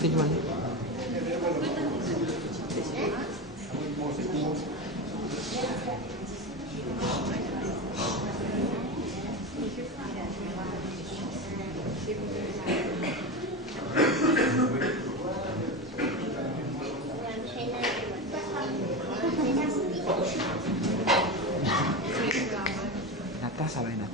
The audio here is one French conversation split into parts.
nanti jual. Nata salah nata.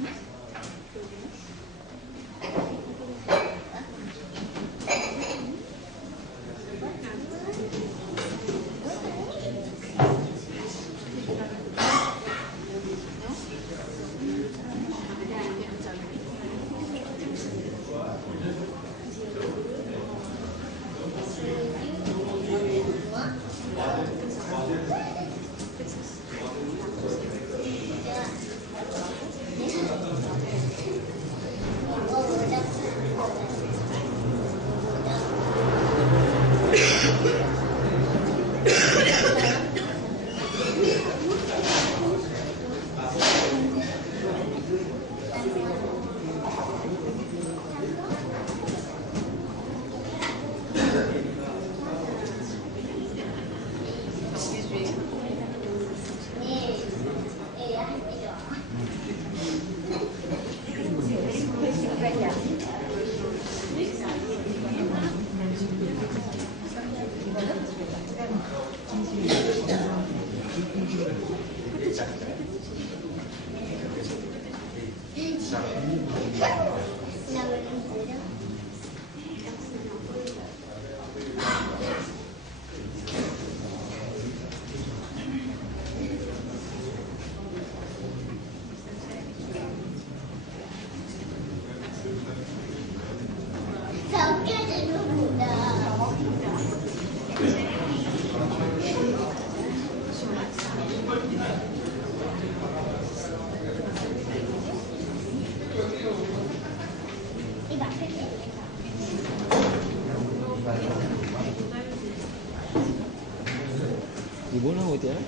Ibu lah itu ya.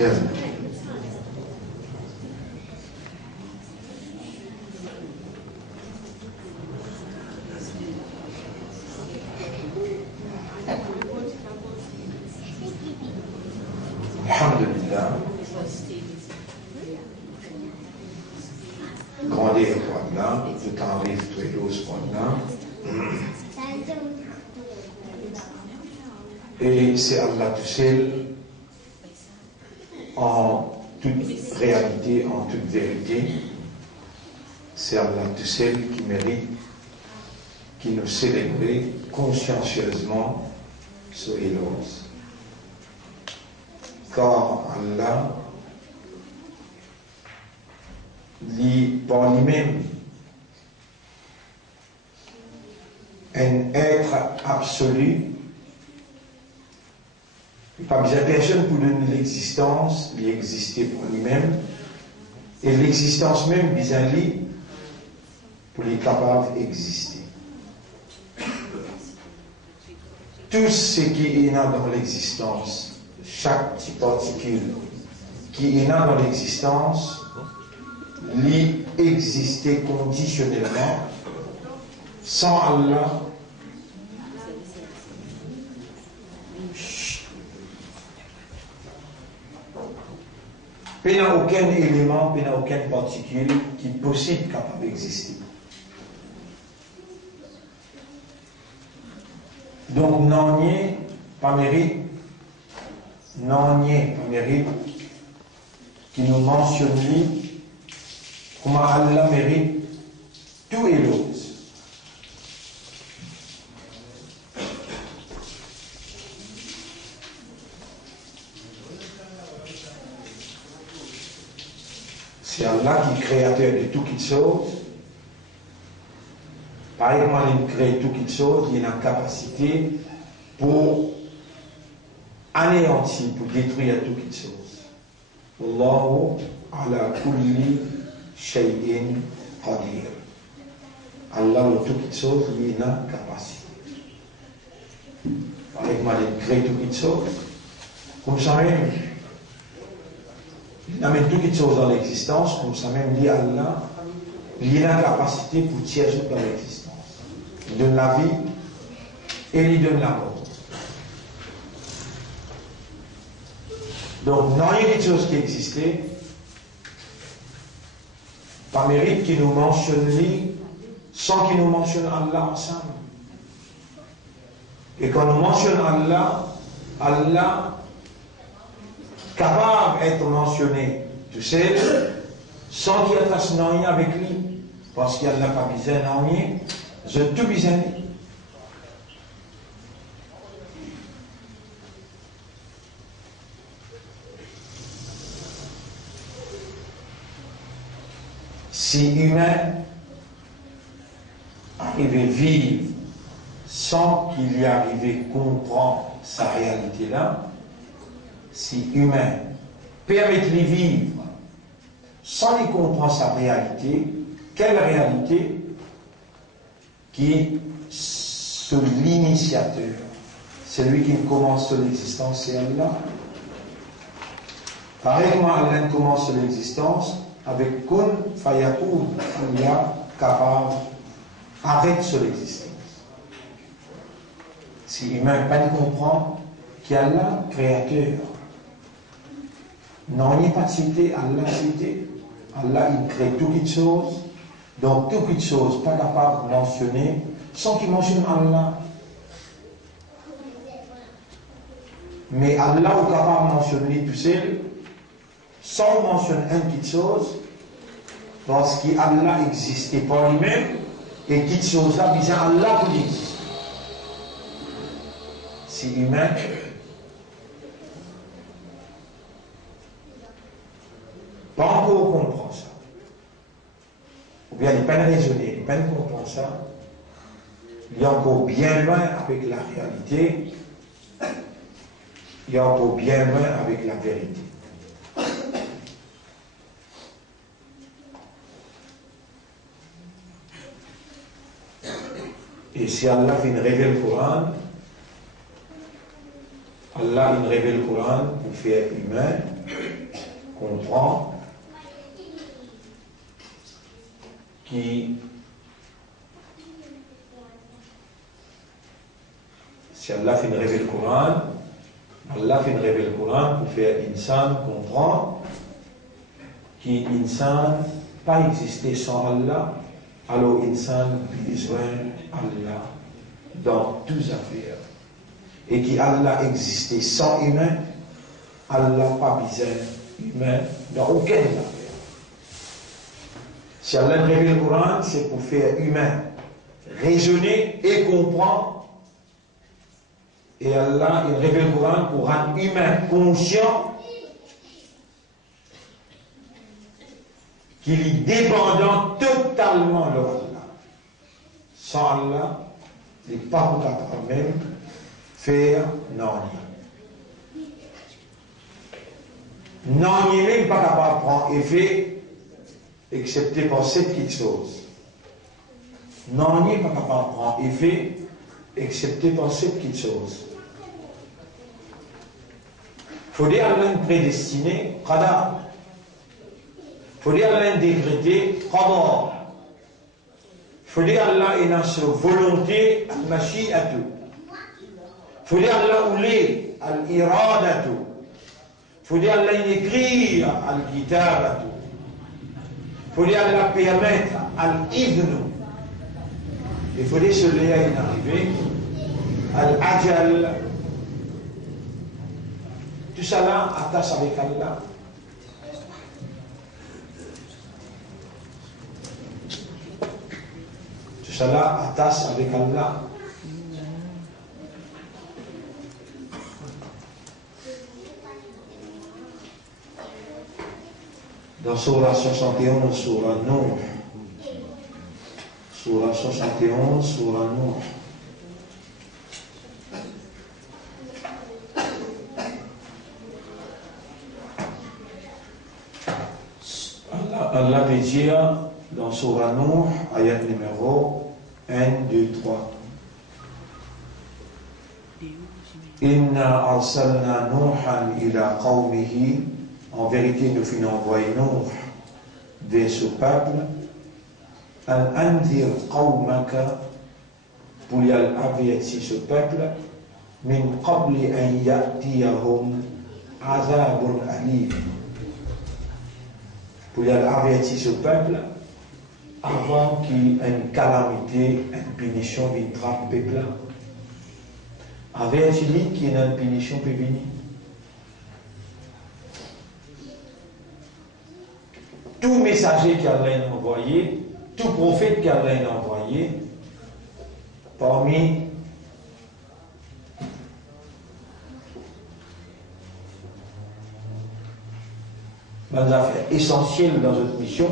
Yes. Alhamdulillah. Grandeur pour Allah, tout en rive, tout et l'os pour Allah. Et c'est Allah tout seul, en toute réalité, en toute vérité. C'est Allah tout seul qui mérite, qui nous célèbre consciencieusement ce Elohim. Car Allah, par lui-même, un être absolu, pas besoin de personne pour donner l'existence, il existait pour lui-même, et l'existence même, besoin de lui, pour les capables d'exister. Tout ce qui est là dans l'existence, chaque petite particule qui est là dans l'existence, lui existait conditionnellement, sans Allah. il n'y a aucun élément, il n'y a aucune particule qui est possible, capable d'exister. Donc, non n'y pas mérite, qui nous mentionne comment Allah mérite tout et l'autre. C'est Allah qui est créateur de toutes choses. Par exemple, il crée toutes choses, il a la capacité pour anéantir, pour détruire toutes choses. Allahu ala kulli shay'in qadir. Allah, pour toutes choses, il a la capacité. Par exemple, il crée toutes choses. Comme ça même, il amène toutes choses dans l'existence, comme ça même dit Allah, il a la capacité pour tirer tout dans l'existence. Il donne la vie et il donne la mort. Donc, non, il y a des choses qui existaient, par mérite qui nous mentionne lui, sans qu'il nous mentionne Allah ensemble. Et quand on mentionne Allah, Allah capable d'être mentionné, tu sais, sans qu'il y ait trace non avec lui, parce qu'il y a de la pas besoin non je tout besoin. Si humain arrive à vivre sans qu'il y arrive à comprendre sa réalité là, si humain permet de vivre sans y comprendre sa réalité, quelle réalité qui est l'initiateur, celui qui commence l'existence, c'est Allah. Pareillement, Allah commence l'existence avec Kun Fayakoun, Allah capable arrête sur l'existence. Si humain pas de comprendre qu'Allah créateur, non, il n'y a pas de cité, Allah cité. Allah, il crée toutes les choses. Donc, toutes les choses, pas capable de mentionner, sans qu'il mentionne Allah. Mais Allah est capable de mentionner tout seul, sans mentionner une petite chose, parce qu'Allah existait par lui-même, et cette chose-là, c'est Allah qui existe. Si humain, pas encore comprendre ça. Ou bien il n'est pas raisonner, il n'est pas comprendre ça. Il est encore bien loin avec la réalité. Il est encore bien loin avec la vérité. Et si Allah révèle le Coran, Allah révèle le Coran pour faire humain, comprendre qui, si Allah révèle le Coran, Allah révèle le Coran pour faire insan comprendre qui insan pas exister sans Allah, alors insan besoin Allah dans toutes affaires. Et qui Allah existait sans humain, Allah pas besoin humain dans aucune affaire. Si Allah révèle le Coran, c'est pour faire humain raisonner et comprendre. Et Allah il révèle le Coran pour rendre humain conscient qu'il est dépendant totalement de Allah. Sans Allah, il n'est pas capable même faire non. Non, il n'est même pas capable de prendre effet, excepté par cette petite chose. Non, il n'est pas capable de prendre effet, excepté par cette petite chose. Il faut dire Allah prédestiné, qadar. Il faut dire Allah décrété, qadar. Il faut dire Allah est dans sa volonté, al-mashi'atu. Il faut dire Allah oulé, al-iradatu. Il faut dire Allah écrire al-kitabatu, faut dire Allah permettre al-idnu, il faut dire celui-là est arrivé, al-ajal, tout ça là attache avec Allah. Tout ça là attache avec Allah. Dans Surah 71, Surah Nuh. Surah 71, Surah Nuh. Allah veut dire dans Surah Nuh, ayat numéro 1, 2, 3. Inna arsalna Nuhan ila qawmihi. En vérité, nous finons envoyer Nuh vers ce peuple. An anzir qawmaka, pour y avertir ce peuple. Min qabli an ya'tiyahum azabun alim. Pour y avertir ce peuple avant qu'il y ait une calamité, une punition viendra au peuple. Avertir-lui qu'il y a une punition peut venir. Tout messager qu'Allah a envoyé, tout prophète qu'Allah a envoyé, parmi les affaires essentielles dans notre mission,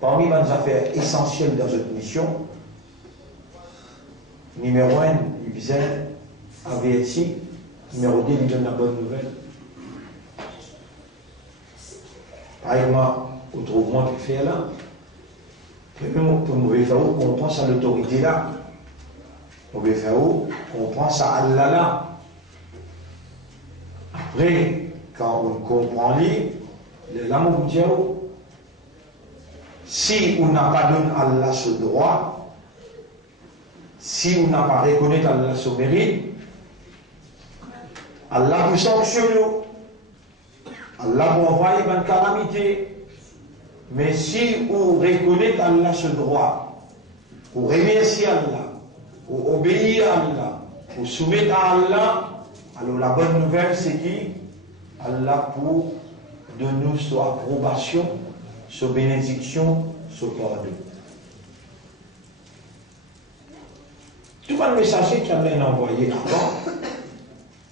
parmi les affaires essentielles dans notre mission, numéro 1, il visait avertir, numéro 2, il donne la bonne nouvelle. Par exemple, autrement que faire là, pour nous faire où qu'on pense à l'autorité là, on veut faire où qu'on pense à Allah là. Après, quand on comprend l'amour de Dieu, si on n'a pas donné à Allah ce droit, si on n'a pas reconnu à Allah ce mérite, Allah vous sanctionne. Allah vous envoie une calamité. Mais si vous reconnaissez Allah ce droit, vous remerciez Allah, vous obéissez à Allah, vous soumettez à Allah, alors la bonne nouvelle c'est qu'Allah pour de nous son approbation, son bénédiction, son pardon. Tout le messager qui a envoyé avant,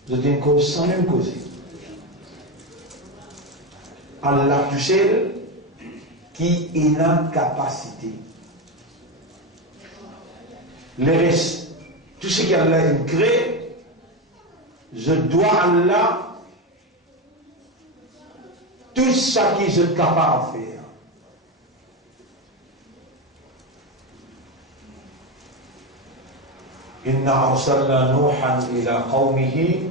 c'est une cause sans même causer. Allah tout seul qui est en capacité. Le reste, tout ce qu'Allah a créé, je dois à Allah tout ce qui je suis capable de faire. Inna arsalna Nuhan ila qawmihi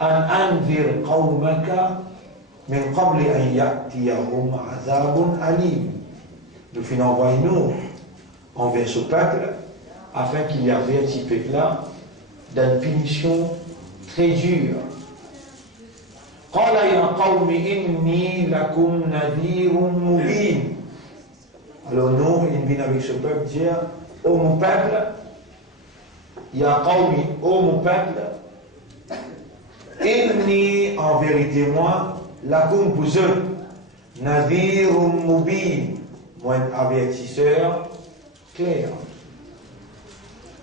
an anzir qawmaka min qabli an ya'tiyahum azabun alim. Nous finons envoyer Nuh envers ce peuple afin qu'il y avait un petit peuple là d'une punition très dure. Qala ya qawmi inni lakum nadhirun mubin. Alors Nuh, il vient avec ce peuple dire, ô mon peuple, ya qawmi, ô mon peuple, inni, en vérité moi, lakum vous eux, nadhirun mubin, moi un avertisseur clair.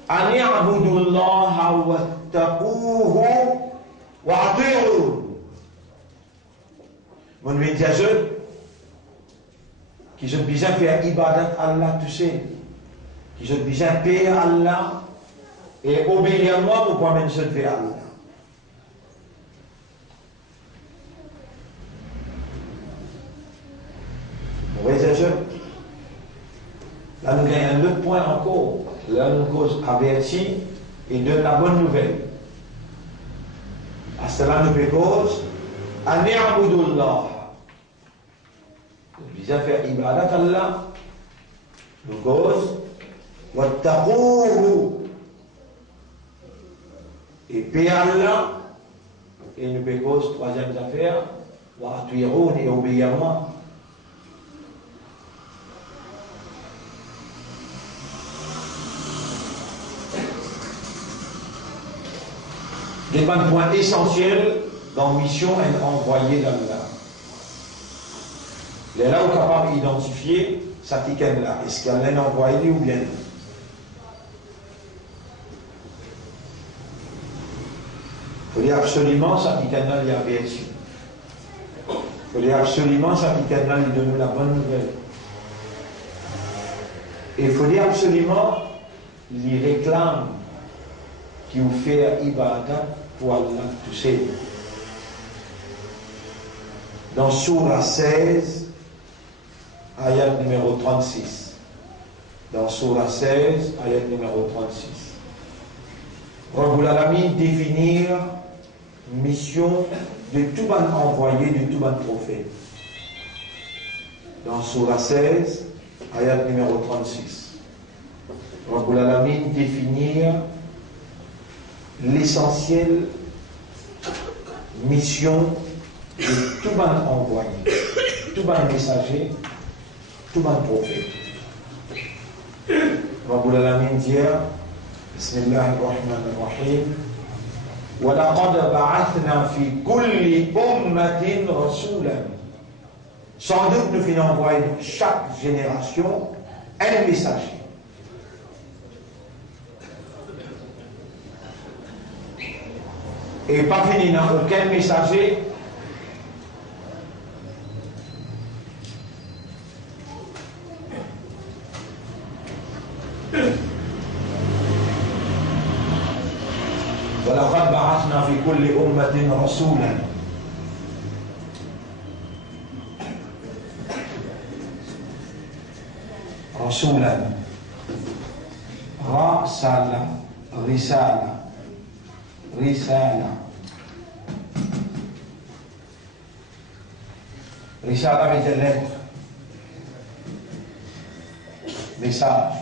An ya'budu Allah wattaquhu wa ati'u. Mon lui dit à eux, qui ont besoin de faire ibadat Allah tout seul, qui ont besoin de payer Allah et obéir à moi pour pouvoir même se faire Allah. Vous voyez ça? Là, nous gagnons un autre point encore. Là, nous cause averti et donne la bonne nouvelle. À cela, nous fait cause à ni'budullah. Nous disons faire ibadat Allah. Nous cause wattaquhu. Et paix Allah. Et nous pose troisième affaire, wa ati'un et obéir à moi. Des points essentiels dans la mission et envoyé d'Allah. Les là où capable d'identifier ça qui est là. Est-ce qu'il y a un envoyé ou bien non? Il faut dire absolument ça qui est là, il y a vertu. Il faut dire absolument ça qui est là, il donne la bonne nouvelle. Et il faut dire absolument, il réclame qui vous fait ibadat pour Allah tout seul. Dans Sourate 16, ayat numéro 36. Dans Sourate 16, ayat numéro 36. Rabbul Alamin définir mission de tout bon envoyé, de tout bon prophète. Dans Sourate 16, ayat numéro 36. Rabbul Alamin définir l'essentiel mission de tout bon envoyé, tout bon messager, tout bon prophète. Rabbul Alamin dit Bismillahirrahmanirrahim wa laqad ba'athna fi kulli ummatin rasulan. Sans doute nous finissons envoyer dans chaque génération un messager. Et pas fini dans aucun messager ولقد بعثنا في كل أمة رسولا Risala veut dire lettre, message.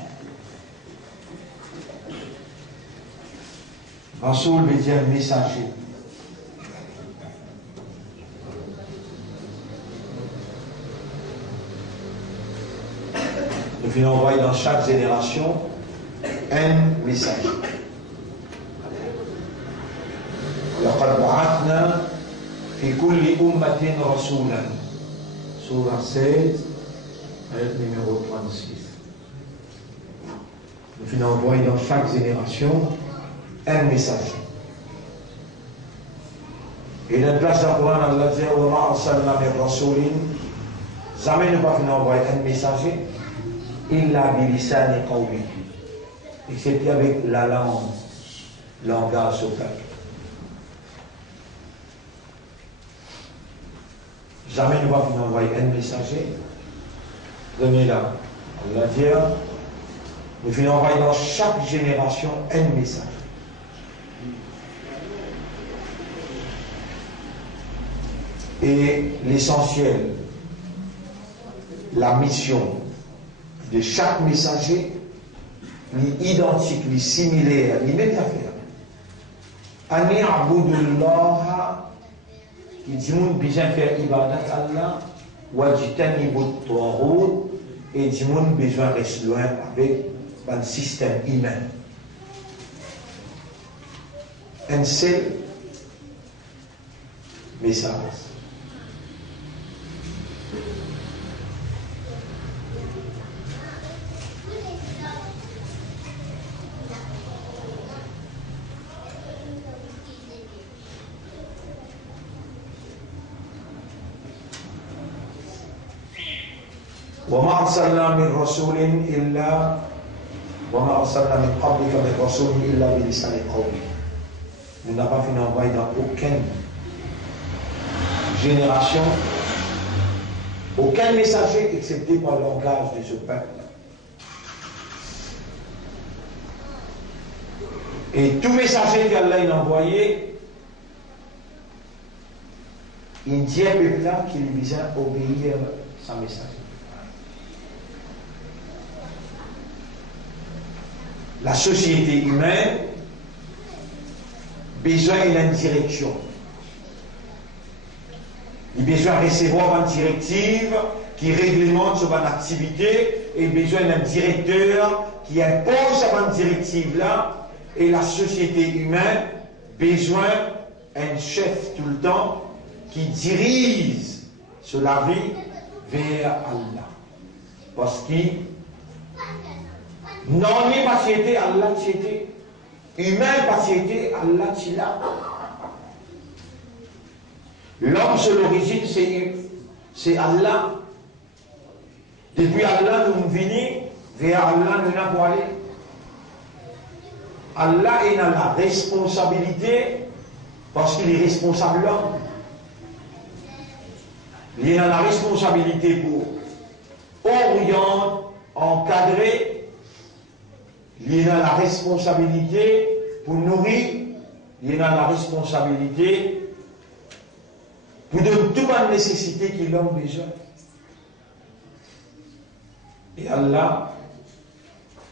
Rasoul veut dire messager. Nous finissons envoyer dans chaque génération un message. لقد بعثنا في كل أمة رسولا. Sourate 16, ayat numéro 36. Nous finissons envoyer dans chaque génération un message. Et dans la place du Coran, Allah dit wa ma arsalna min rasulin. Jamais nous pas finissons envoyer un messager illa bi lisani qawmi. Excepté avec la langue, langage au peuple. Jamais nous va vous envoyer un messager. Prenez là. Allah dit, nous finissons envoyer dans chaque génération un message. Et l'essentiel, la mission de chaque messager, l'identique, li similaire, li même affaire. Ani abudullah. Il dit qu'on a besoin de faire ibadat Allah, wajitanibu taghut, et il dit qu'on a besoin de rester loin avec un système humain. Un seul message. وما أرسلنا من رسول إلا وما أرسلنا من قبلك من رسول إلا بلسان قومه. Nous n'avons pas fini d'envoyer dans aucune génération aucun messager excepté par le langage de ce peuple. Et tout messager qu'Allah a envoyé, il dit à peuple là qu'il vient obéir à sa message. La société humaine besoin d'une direction. Il a besoin de recevoir une directive qui réglemente sur une activité et il a besoin d'un directeur qui impose cette directive-là et la société humaine a besoin d'un chef tout le temps qui dirige sur la vie vers Allah. Parce que non, il pas été Allah, c'était humain, pas été Allah, c'est là. L'homme, sur l'origine, c'est Allah. Depuis Allah, nous venons, vers Allah, nous n'avons pas allé. Allah est dans la responsabilité, parce qu'il est responsable l'homme. Il est dans la responsabilité pour orienter, encadrer. Il est dans la responsabilité pour nourrir. Il est dans la responsabilité pour donner toute la nécessité qu'il a besoin. Et Allah,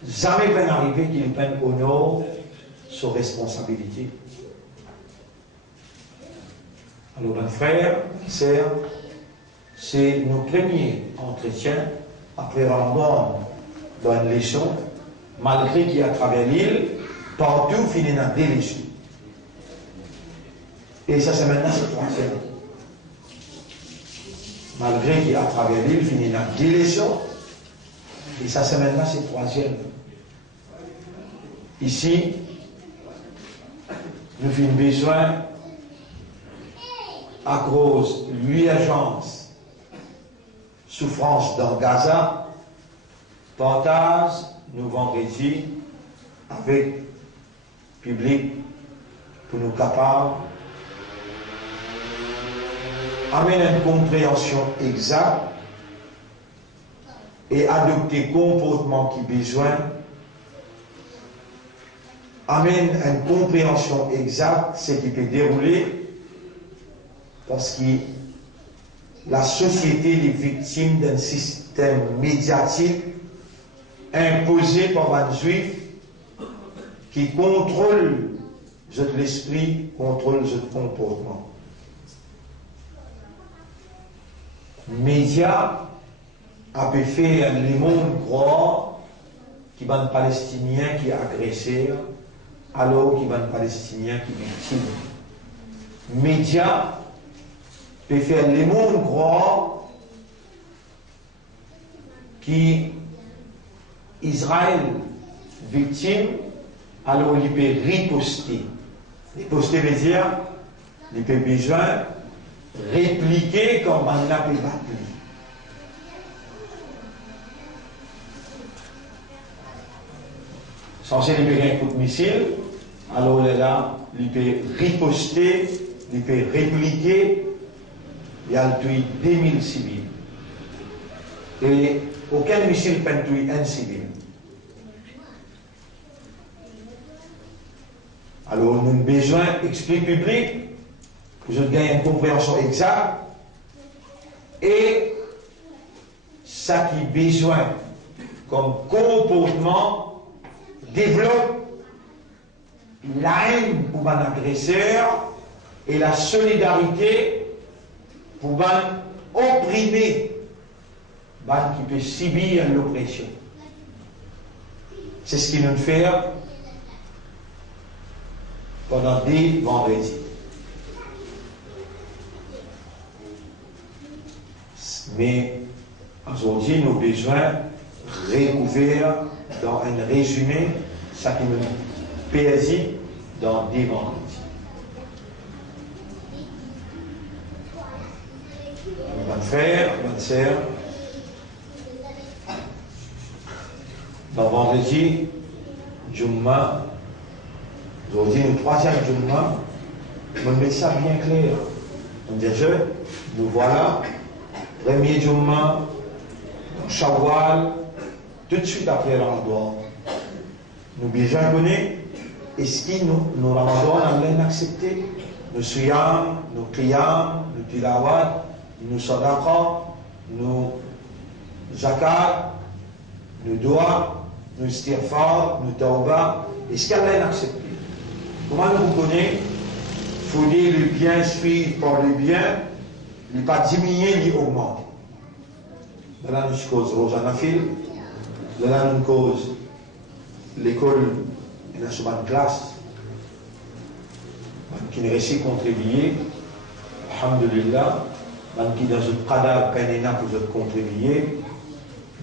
jamais peut arriver qu'il prenne honneur sur responsabilité. Alors, mes frères, sœurs, c'est nos premiers entretiens après Ramadan dans une leçon, malgré qu'il y a à travers l'île, partout finit dans des leçons. Et ça, c'est maintenant cette troisième. Malgré qu'il y a à travers l'île, finit dans des leçons. Et ça, c'est maintenant cette troisième. Ici, nous avons besoin, à cause de l'urgence, souffrance dans Gaza, partage nous vendredi avec le public pour nous capables d'amener une compréhension exacte et adopter comportement qui besoin, amène une compréhension exacte ce qui peut dérouler, parce que la société est victime d'un système médiatique imposé par un juif qui contrôle l'esprit, contrôle le comportement. Médias a pu faire le monde croire qu'il y a un Palestinien qui est agressé, alors qu'il y a un Palestinien qui est victime. Médias peut faire le monde croire qu'Israël victime, alors il peut riposter. Riposter veut dire, il peut besoin répliquer comme on l'a pu battre. Censé libérer un coup de missile, alors là, il peut riposter, il peut répliquer, il y a tué 2000 civils. Et aucun missile ne peut tuer un civil. Alors, nous avons besoin d'expliquer public, pour que vous ayez une compréhension exacte, et ça qui est besoin comme comportement développe la haine pour un agresseur et la solidarité pour un opprimé qui peut subir l'oppression. C'est ce qu'il nous fait pendant des vendredis. Mais aujourd'hui, nous avons besoin de recouvrir dans un résumé ce qui nous pèse dans des vendredis. Mon frère, ma sœur, dans vendredi, Jumma, aujourd'hui, le troisième Jumma, on met ça bien clair. On dit, nous voilà, premier Jumma, Shawwal, tout de suite après Ramadan. Nous besoin connaître, est-ce que nous Ramadan, on l'a accepté? Nous siyam, nous qiyam, nous tilawat, nous sadaqa, nous zakat, nous doigts, nous istighfar, nous tawba, est-ce qu'Allah l'a accepté? Comment nous reconnaissons? Il faut dire le bien suivi par le bien, il n'est pas diminué ni augmenté. Là, nous cause Rosanafil, là, nous cause l'école et la seconde classe, qui ne réussit à contribuer, alhamdulillah, qui dans un cadre pénéna pour vous contribuer,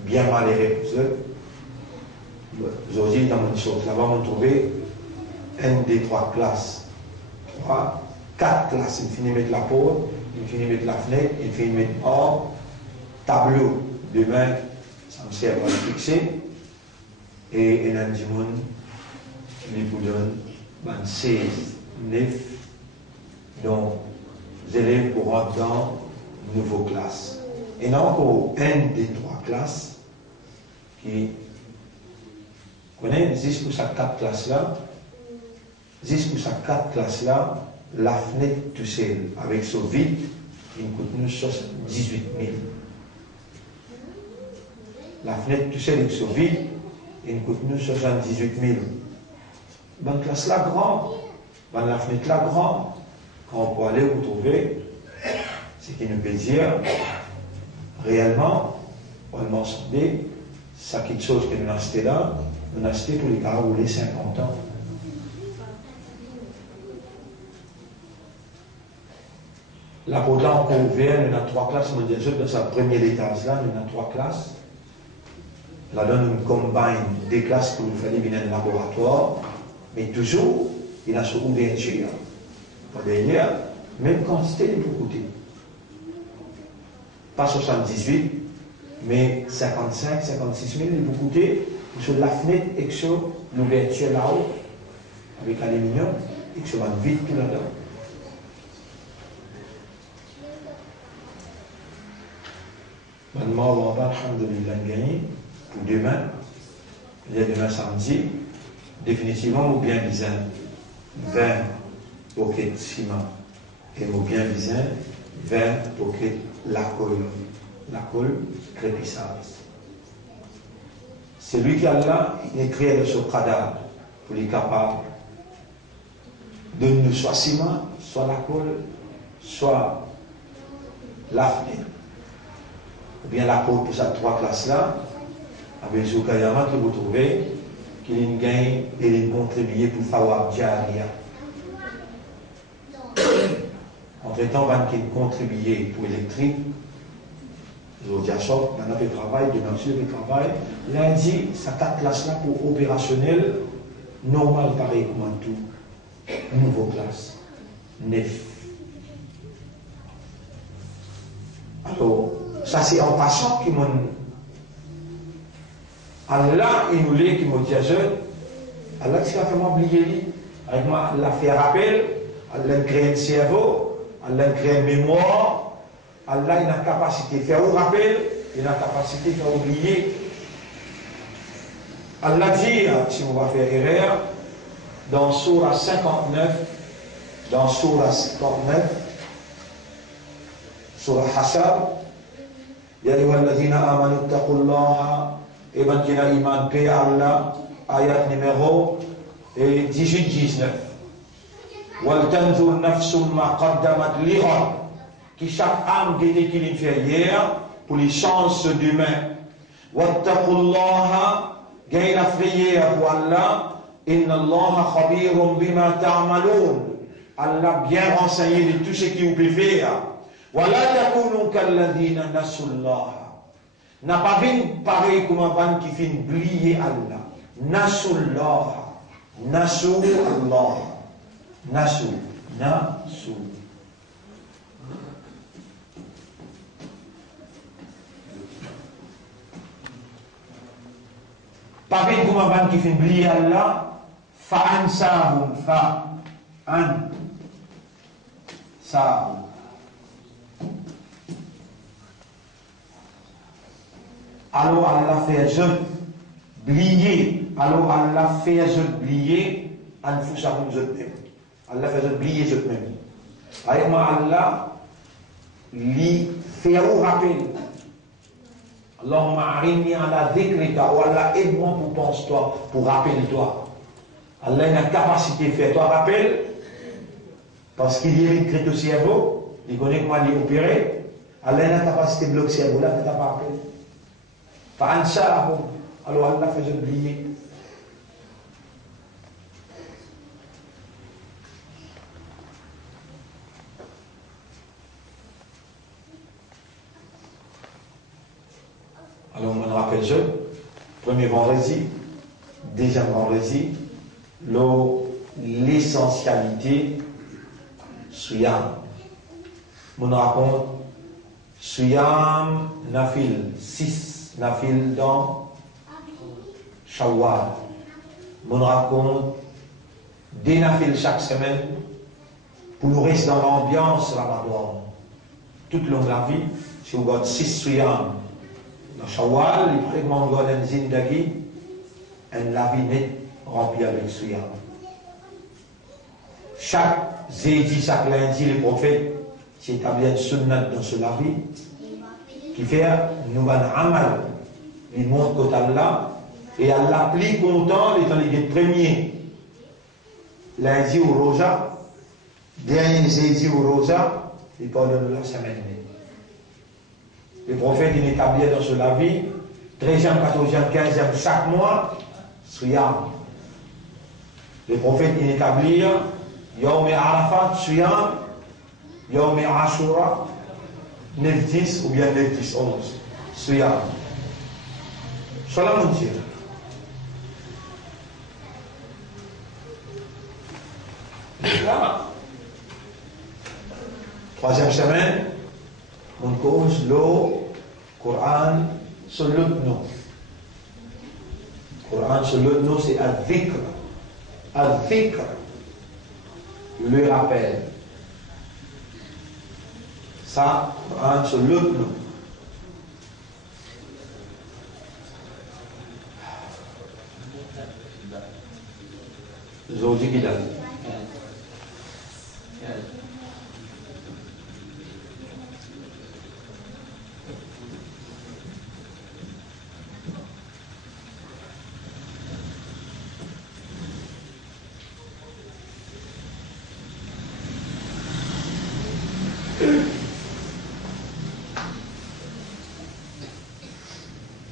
bien malheureux pour eux. Aujourd'hui, dans mon chose, là-bas, on trouvé une des 3 classes. 4 classes. Il finit de mettre la porte, il finit de mettre la fenêtre, il finit de mettre hors, tableau. Demain, ça me sert à le fixer. Et il y a du monde qui vous donne 16, 9, donc les élèves pour rentrer dans une nouvelle classe. Et il y a encore une des 3 classes qui connaît jusqu'à 4 classes là. Jusqu'à 4 classes là, la fenêtre tout seul, avec son vide, il coûte nous 18 000. La fenêtre tout seul avec son vide, il coûte nous 78 000. Dans la classe là grande, dans la fenêtre là grande, quand on peut aller vous trouver, ce qui nous peut dire, réellement, on m'a demandé, ça quelque chose que nous avons acheté là, nous avons acheté pour les gars rouler 50 ans. La porte là encore ouverte, nous avons 3 classes, nous disons dans sa première étage là, nous avons 3 classes. Là-dedans, nous combine des classes pour nous faire venir dans le laboratoire, mais toujours, il a son ouverture. D'ailleurs, même quantité de côté. Pas 78, mais 55, 56 000 de côté, sur la fenêtre et sur l'ouverture là-haut, avec aluminium, et sur la vide tout là-dedans. Maintenant, on va, alhamdulillah, gagner pour demain. Il y a demain samedi, définitivement, ou bien disant 20 paquets de ciment et ou bien disant 20 paquets de la colle crépissage. C'est lui qui a là, il est créé de ce cadavre pour les capables de nous soit ciment, soit la colle, soit la fenêtre. Ou bien la porte pour ces 3 classes-là, avec ce Kayama que vous trouvez, qu'il gagne et il contribue pour faire Djaria. Entre-temps, il va contribuer pour l'électrique, aujourd'hui à choc, maintenant il travaille, demain il travaille. Lundi, ça 4 classes-là pour opérationnel, normal, pareil comme tout. Nouveau classe, 9. Alors, ça c'est en passant qui m'ont. Allah, il nous dit, qui m'a dit à jeune, Allah, qui va vraiment oublier, avec moi, Allah fait rappel, Allah crée un cerveau, Allah crée une mémoire, Allah il a la capacité de faire un rappel, il a la capacité de faire oublier. Allah dit, si on va faire erreur, dans Surah 59, Surah Hasab, Ya ayyuhalladhina amanu ittaqullaha, et ben qui a iman paix Allah, ayat numéro 18-19. Wal tanzur nafsum ma qaddamat lighad, qui chaque âme qui était qu'il fait hier pour les chances demain. Wattaqullaha, gagne la frayeur pour Allah. Inna Allah khabirun bima ta'malun. Allah bien renseigné de tout ce qui vous peut faire. Wa la takunu kalladhina nasullah. N'a pas vu pareil comme un ban qui fait oublier Allah. Nasullah. Nasu Allah. Nasu. Nasu. Pareil comme un ban qui fait oublier Allah. Fa'ansahum fa'an sahum. Alors Allah fait je oublier. Alors Allah fait je oublier. Anfusahum je même. Allah fait je oublier je même. Avec moi Allah lui fait au rappel. Allahumma arini ala dhikrika. Ou Allah aide-moi pour pense-toi, pour rappelle-toi. Allah a une capacité de faire toi rappel, parce qu'il y a une crête au cerveau, il connaît comment l'y opérer, Allah a la capacité de bloquer le cerveau, là, tu n'as pas appelé. Pas un ça, alors Allah fait oublier. Alors, on me rappelle je, premier vendredi, deuxième vendredi, l'essentialité, Suyam. On raconte Suyam Nafil, 6 Nafil dans Shawwal. On raconte des Nafil chaque semaine pour nous rester dans l'ambiance Ramadan. Toute longue la vie, si vous avez 6 Suyam dans Shawwal, il prémente un zindagi, la vie nette remplie avec Suyam. Chaque jeudi, chaque lundi, les prophètes s'établissent une sunnah dans ce vie qui fait nous un amal, il montre côté Allah et Allah plus content étant les premiers lundi au Roja, dernier jeudi au Roja, il pardonne la semaine. Les prophètes ils établissent dans ce vie 13e, 14e, 15e chaque mois, Suyam. Les prophètes ils établissent Yawm Arafat, Suyam, Yawm Ashura, 9-10 ou bien 9-10-11, Suyam. Salam mon Dieu. Là, troisième semaine, on cause le Coran sur le nom. Coran sur le nom, c'est al-dhikr. Al-dhikr. Le rappel. Ça, Coran sur le nom. Zodi qui l'a dit.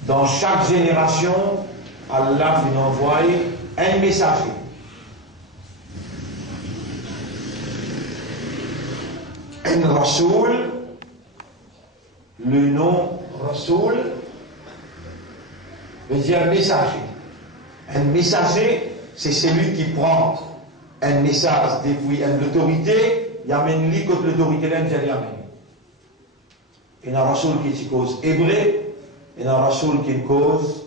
Dans chaque génération, Allah nous envoie un messager. Un Rasoul, le nom Rasoul veut dire messager. Un messager, c'est celui qui prend un message depuis une autorité, il amène lui contre l'autorité là, il amène. Il y a un Rasoul qui est cause hébreu, il y a un Rasoul qui est cause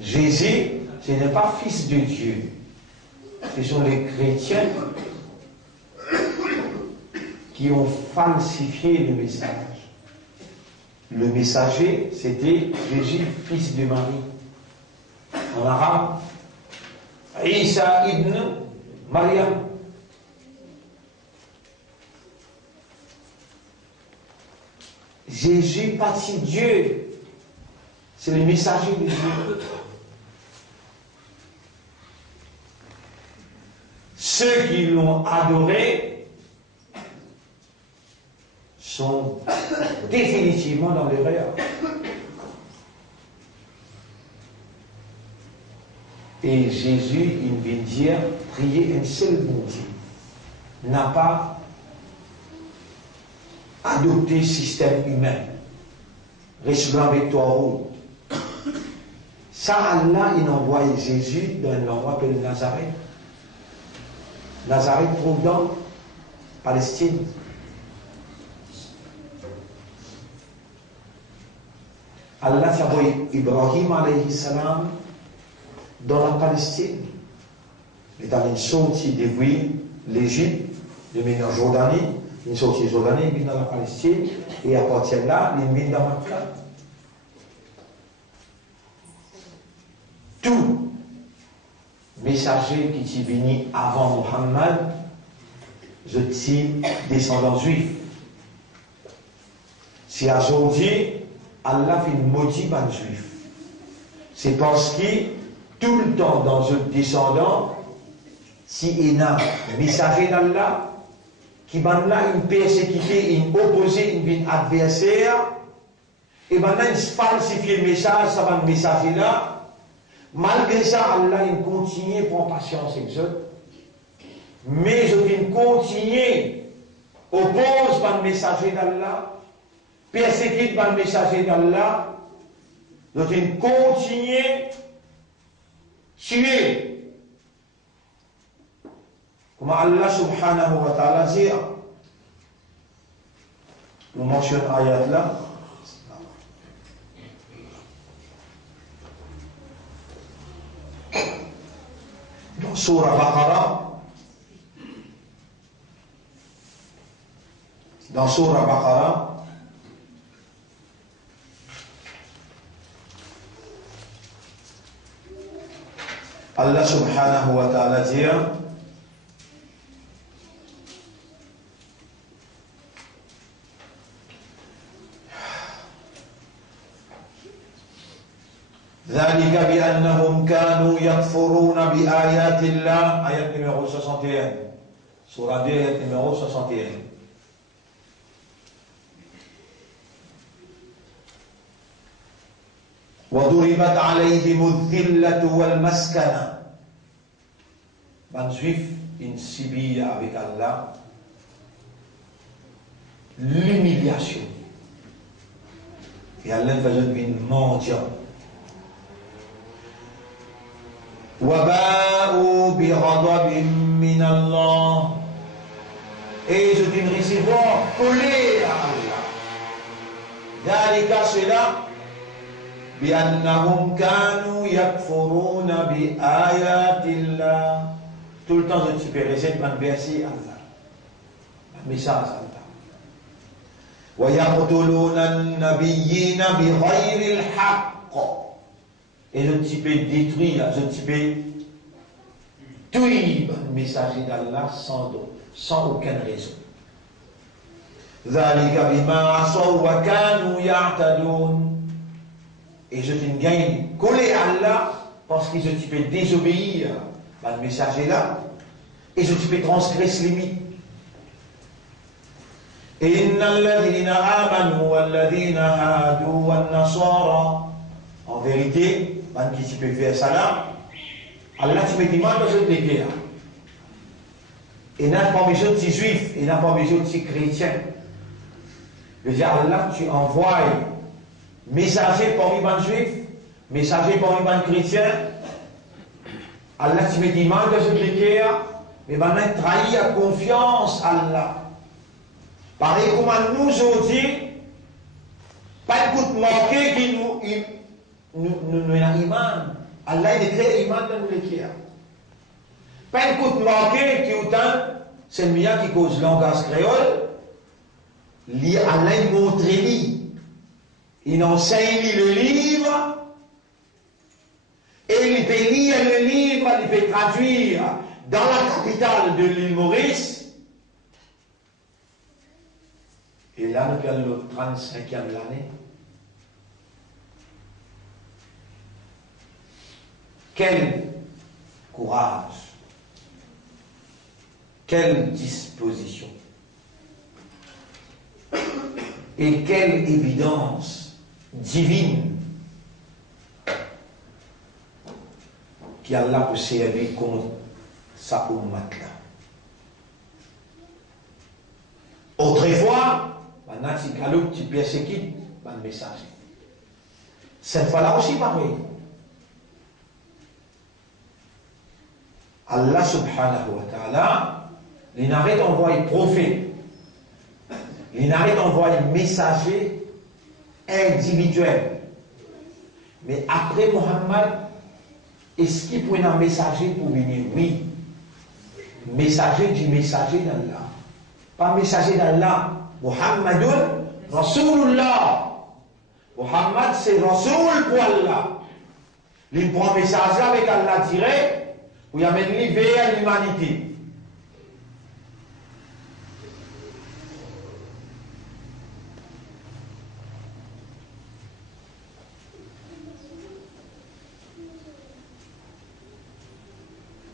Jésus, ce n'est pas fils de Dieu. Ce sont les chrétiens qui ont falsifié le message. Le messager, c'était Jésus, fils de Marie. En arabe, Isa ibn Maryam. Jésus, parti Dieu, c'est le messager de Dieu. Ceux qui l'ont adoré sont définitivement dans l'erreur. Et Jésus, il vient dire, prier un seul bon Dieu. N'a pas adopté le système humain. Recevant avec toi. Ça, Allah, il envoie Jésus dans un endroit appelé Nazareth. Nazareth trouve dans Palestine. Allah a envoyé Ibrahim alayhi salam dans la Palestine. Il est allé sortir depuis l'Égypte, il est en Jordanie, il est sorti de Jordanie, il est dans la Palestine, et à partir de là, il est dans Makkah. Tout messager qui est venu avant Muhammad, je suis descendant juif. Si aujourd'hui, Allah fait une maudit ban juif, c'est parce que tout le temps dans un descendant, si il y a un messager d'Allah, qui ban là une persécuté, une opposé, une adversaire, et maintenant il falsifie le message, ça va le messager là. Malgré ça, Allah il continue pour patience avec eux. Mais je viens continuer, oppose par le messager d'Allah, persécute par le messager d'Allah, je viens continuer, tuer. Comme Allah subhanahu wa ta'ala dit, nous mentionne ayat là, dans Surah Baqarah, Allah subhanahu wa ta'ala dit, ذلك بأنهم كانوا يكفرون بآيات الله. Ayat numéro 61. Surah 2, ayat numéro 61. وضربت عليهم الذلة والمسكنة. Ben juif, une subit avec Allah l'humiliation. Et Allah faisait une mendiant. وباءوا بغضب من الله. Et je dis recevoir collé à Allah. ذلك cela بأنهم كانوا يكفرون بآيات الله. Tout le temps je peux réciter un verset Allah, un message Allah. ويقتلون النبيين بغير الحق. Et je ne peux détruire, je ne peux tuer le messager d'Allah sans aucune raison. ذلك بما عصوا وكانوا يعتدون. Et je te gagne collé à Allah parce que je te peux désobéir à le messager là et je te peux transgresser les limites. إن الذين آمنوا والذين هادوا والنصارى. En vérité, qui tu peux faire ça là, Allah tu me demandes de te l'écrire. Et n'a pas besoin de juifs, et n'a pas besoin de chrétiens. Je veux dire, Allah tu envoies messager parmi les juifs, messager parmi les chrétiens. Allah tu me demandes de te l'écrire, mais maintenant trahir la confiance à Allah. Pareil comme nous aujourd'hui, pas de coup de manquer qui nous avons iman. Allah il crée iman dans nous l'écrire. Pas de coup de manquer qui autant, c'est le mien qui cause langage créole. Allah il montre lui. Il enseigne le livre. Et il peut lire le livre, il peut traduire dans la capitale de l'île Maurice. Et là, nous avons le 35e l'année. Quel courage, quelle disposition et quelle évidence divine qui Allah peut servir contre sa ummat là. Autrefois, maintenant, si Kalouk, tu persécutes, le message. Cette fois-là aussi, pareil. Allah subhanahu wa ta'ala, il n'arrête d'envoyer prophète, il n'arrête d'envoyer messager individuel. Mais après Muhammad, est-ce qu'il peut un messager pour venir? Oui. Messager du messager d'Allah. Pas messager d'Allah. Muhammadun Rasulullah. Muhammad c'est Rasul pour Allah. Il prend un message avec Allah direct. Où il amène l'hiver à l'humanité.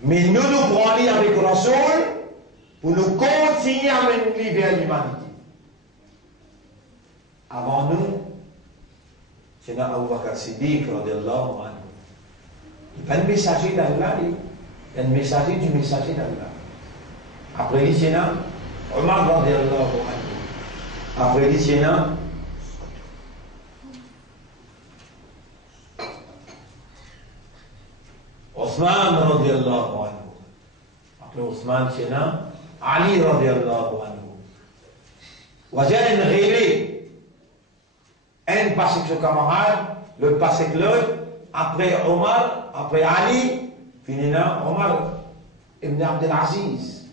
Mais nous prenons avec Rasoul pour nous continuer à mener vers l'humanité. Avant nous, c'est Abu Bakr Siddiq, radiallahu anhu. Il n'est pas un messager d'Allah, il est un messager du messager d'Allah. Après lui, c'est Omar, radiallahu anhu. Après lui, c'est Othman, radiallahu anhu. Après Othman, c'est Ali, radiallahu anhu. Wajan Ghiri, un passé que ce camarade, le passé que l'autre, après Omar, après Ali, finina Omar ibn Abdelaziz.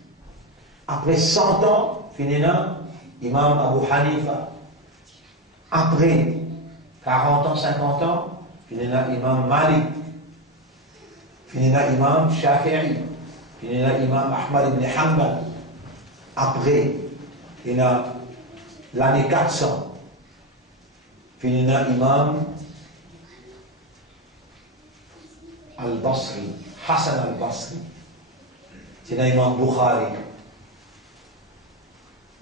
Après 100 ans, finina Imam Abu Hanifa. Après 40 ans, 50 ans, finina Imam Malik. Finina Imam Shafi'i. Finina Imam Ahmad ibn Hanbal. Après, finina l'année 400. Finina Imam Al-Basri, Hassan Al-Basri. Finina Imam Bukhari.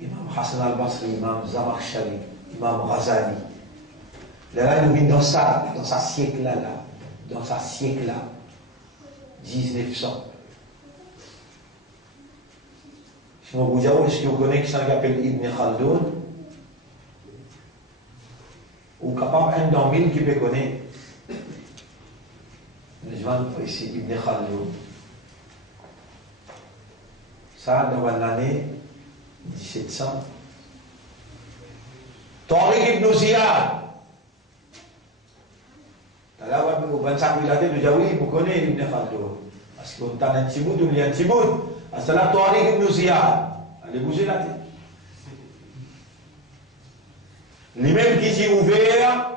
Imam Hassan Al-Basri, Imam Zamakhshari, Imam Ghazali. Là, nous vivons dans sa siècle-là, dans sa siècle-là, 1900. Si on vous dit, est-ce que vous connaissez qui s'appelle Ibn Khaldoun? Ou capable un dans 1000 qui peut connaître. Les gens ici, Ibn Khaldoun. Ça, dans l'année 1700. Tariq ibn Ziyad. Là, au 25 000 années, nous oui, vous connaissez Ibn Khaldoun. Parce qu'on a un petit bout, on a un petit bout. C'est là, Tariq ibn Ziyad. Allez bouger la tête. Les mêmes qui s'y ouverts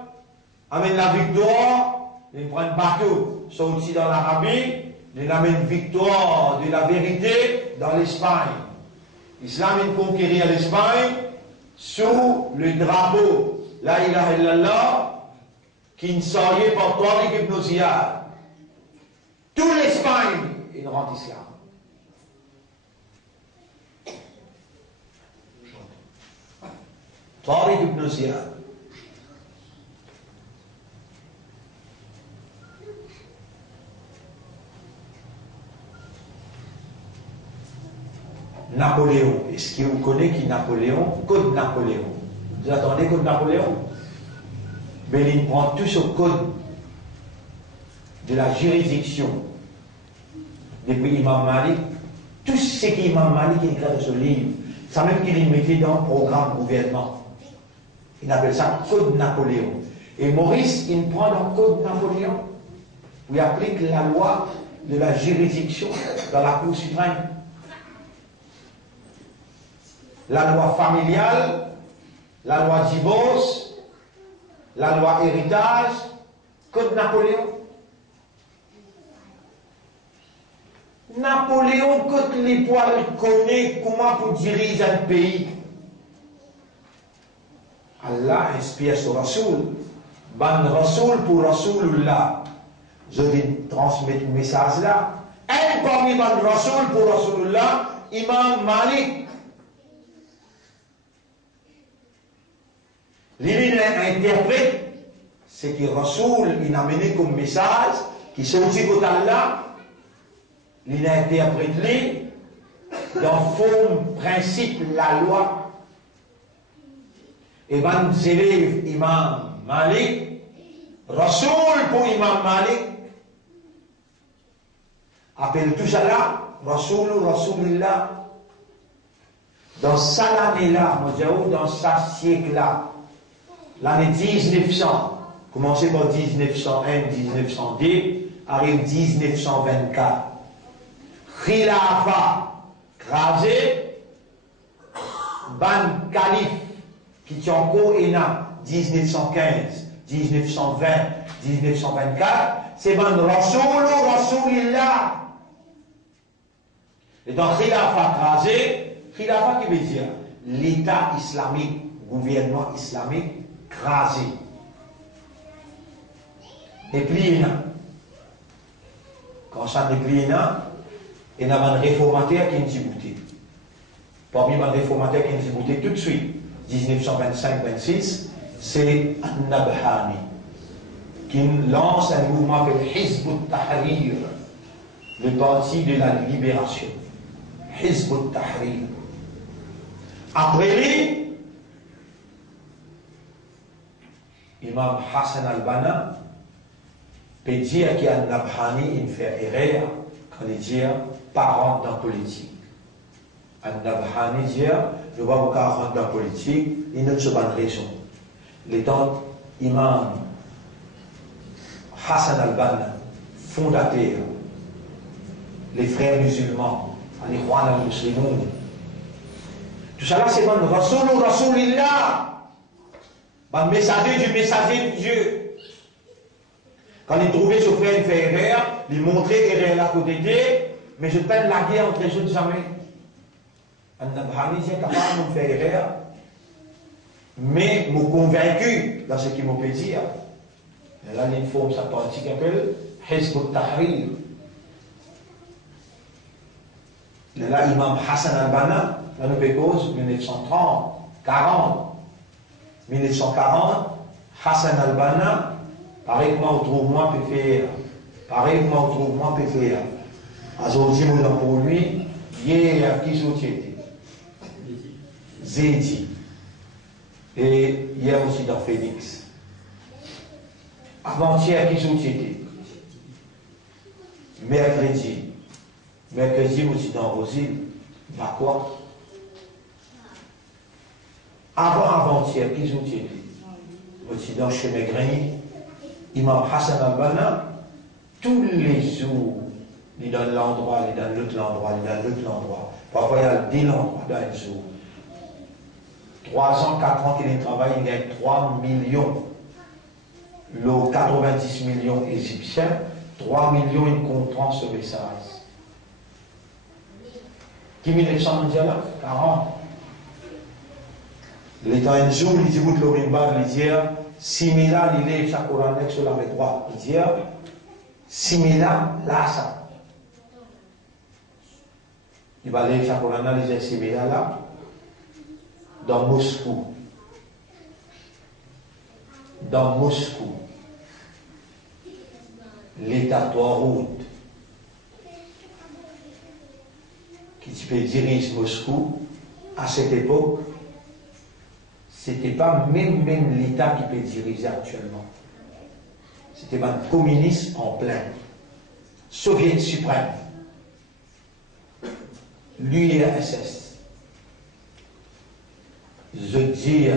amènent la victoire, ils prennent bateau, sont aussi dans l'Arabie, ils amènent victoire de la vérité dans l'Espagne. L'islam est conquérir l'Espagne sous le drapeau La ilaha illallah qui ne s'enliait par Tariq ibn Ziyad. Tout l'Espagne il rentre islam. Tariq ibn Ziyad. Napoléon. Est-ce que vous connaissez qui Napoléon? Code Napoléon. Vous attendez code Napoléon? Mais il prend tout ce code de la juridiction depuis Imam Malik, tout ce qu'Imam Malik écrit dans ce livre, ça même qu'il mettait dans le programme gouvernement. Il appelle ça code Napoléon. Et Maurice, il prend le code Napoléon, où il applique la loi de la juridiction dans la Cour suprême. La loi familiale, la loi divorce, la loi héritage, code Napoléon. Napoléon, quand les poils connaît comment pour diriger un pays. Allah inspire ce Rasoul. Ban Rasoul pour Rasoulullah. Je vais transmettre le message là. Un parmi Ban Rasoul pour Rasoulullah, Imam Malik. L'Ibn interprète ce que Rasoul il a amené comme message qui sortit de Allah. Il interprète dans forme, principe, la loi. Et van élèves Imam Malik, Rasoul pour Imam Malik, appelle tout ça là, Rasoul, Rasoulillah. Dans cette année-là, dans ce siècle-là, l'année 1900, commencé par 1901, 1902, arrive 1924. Khilafa crasé, ban calife qui tient encore 1915, 1920, 1924, c'est ban Rasoul, Rasoulillah. Et dans Khilafa crasé, Khilafa qui veut dire l'État islamique, gouvernement islamique crasé. Et puis, quand ça déplié, il y a un réformateur qui est débouté. parmi les réformateurs qui nous écoutaient tout de suite, 1925-26, c'est An-Nabhani, qui lance un mouvement que Hizb al-Tahrir, le parti de la libération. Hizb al-Tahrir. Après lui, Imam Hassan al-Banna peut dire qu'An-Nabhani, il fait erreur quand il dit pas rentrer dans la politique. An-Nabhani dit ne va pas rentrer dans la politique, il ne se pas de raison. L'étant Imam Hassan al-Banna, fondateur, les frères musulmans, les rois al-Muslimoun, tout ça là c'est le Rasulillah, le messager du messager de Dieu. Quand il trouvait ce frère, il fait erreur, il montrait erreur là côté d'eux, mais je peine la guerre entre les autres jamais. An-Nabhani est capable de faire erreur, mais je suis convaincu dans ce qu'il m'a peut dire. Et là, il forme sa partie qui s'appelle Hizb al-Tahrir. Et là, Imam Hassan al-Banna, là, nous cause 1930, 40. 1940, Hassan al-Banna, pareil que moi, on trouve moi peut faire. Pareil que moi, on trouve moi peut faire. Aujourd'hui, pour lui, hier, qui société? Zedi. Et hier aussi dans Phoenix. Avant-hier, qui société? Mercredi. Mercredi aussi dans Rosine. Va quoi? Avant-hier, qui société? Aussi dans Chemegrani. Imam Hassan al-Banna, tous les jours, il donne l'endroit, il donne l'autre endroit, il donne l'autre endroit. Parfois, il y a 10 endroits dans un jour. 3 ans, 4 ans qu'il travaille, il gagne 3 millions. Le 90 millions égyptiens, 3 millions, il comprend ce message. Qui 1900 dit là? 40. L'état un jour, il dit, vous le rimba, il dit, 6 000 ans, il est chaque Coran sur la droite. Il dit, 6 000 ans, là, ça. Il va aller chaque Coran, il dit, 6 000 ans, là. Dans Moscou. Dans Moscou. L'État Touaroud qui dirige Moscou, à cette époque, ce n'était pas même l'État qui peut diriger actuellement. C'était un communiste en plein. Soviet suprême. L'URSS. Je dis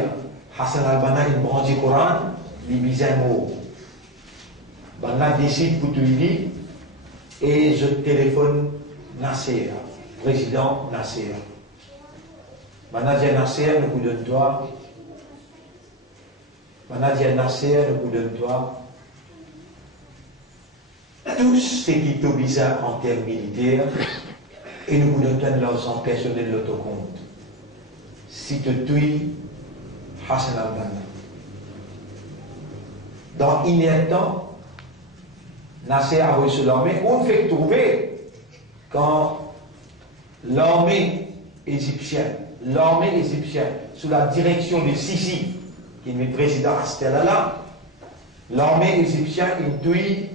Hassan al-Banna, il brandit le Coran, il dit un mot. Banna décide pour tout lui et je téléphone Nasser, président Nasser. Banna dit Nasser, le coup de toi. Banna dit Nasser, le coup de toi. Tout ce qui est bizarre en termes militaires et nous nous donnons leurs empêchements de l'autocompte. Si tu tues Hassan al-Banna. Dans inertant, Nasser a reçu l'armée. On fait trouver quand l'armée égyptienne, sous la direction de Sisi, qui est le président Astelala, l'armée égyptienne induit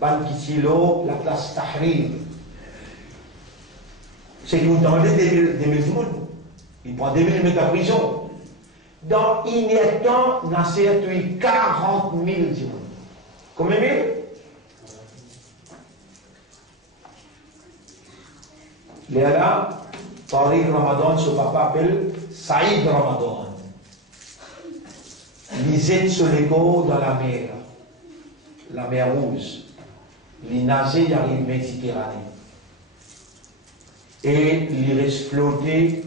Ban Kitilo, la place Tahrir. C'est nous dans les 2000 secondes. Il prend 2000 mètres de prison. Dans inertant, Nasser a tué 40 000 secondes. Combien mille? Là, Tariq Ramadan, ce papa appelle Saïd Ramadan. Il jette sur les côtes dans la mer Rouge. Les nageurs arrivent en Méditerranée. Et il reste flotté,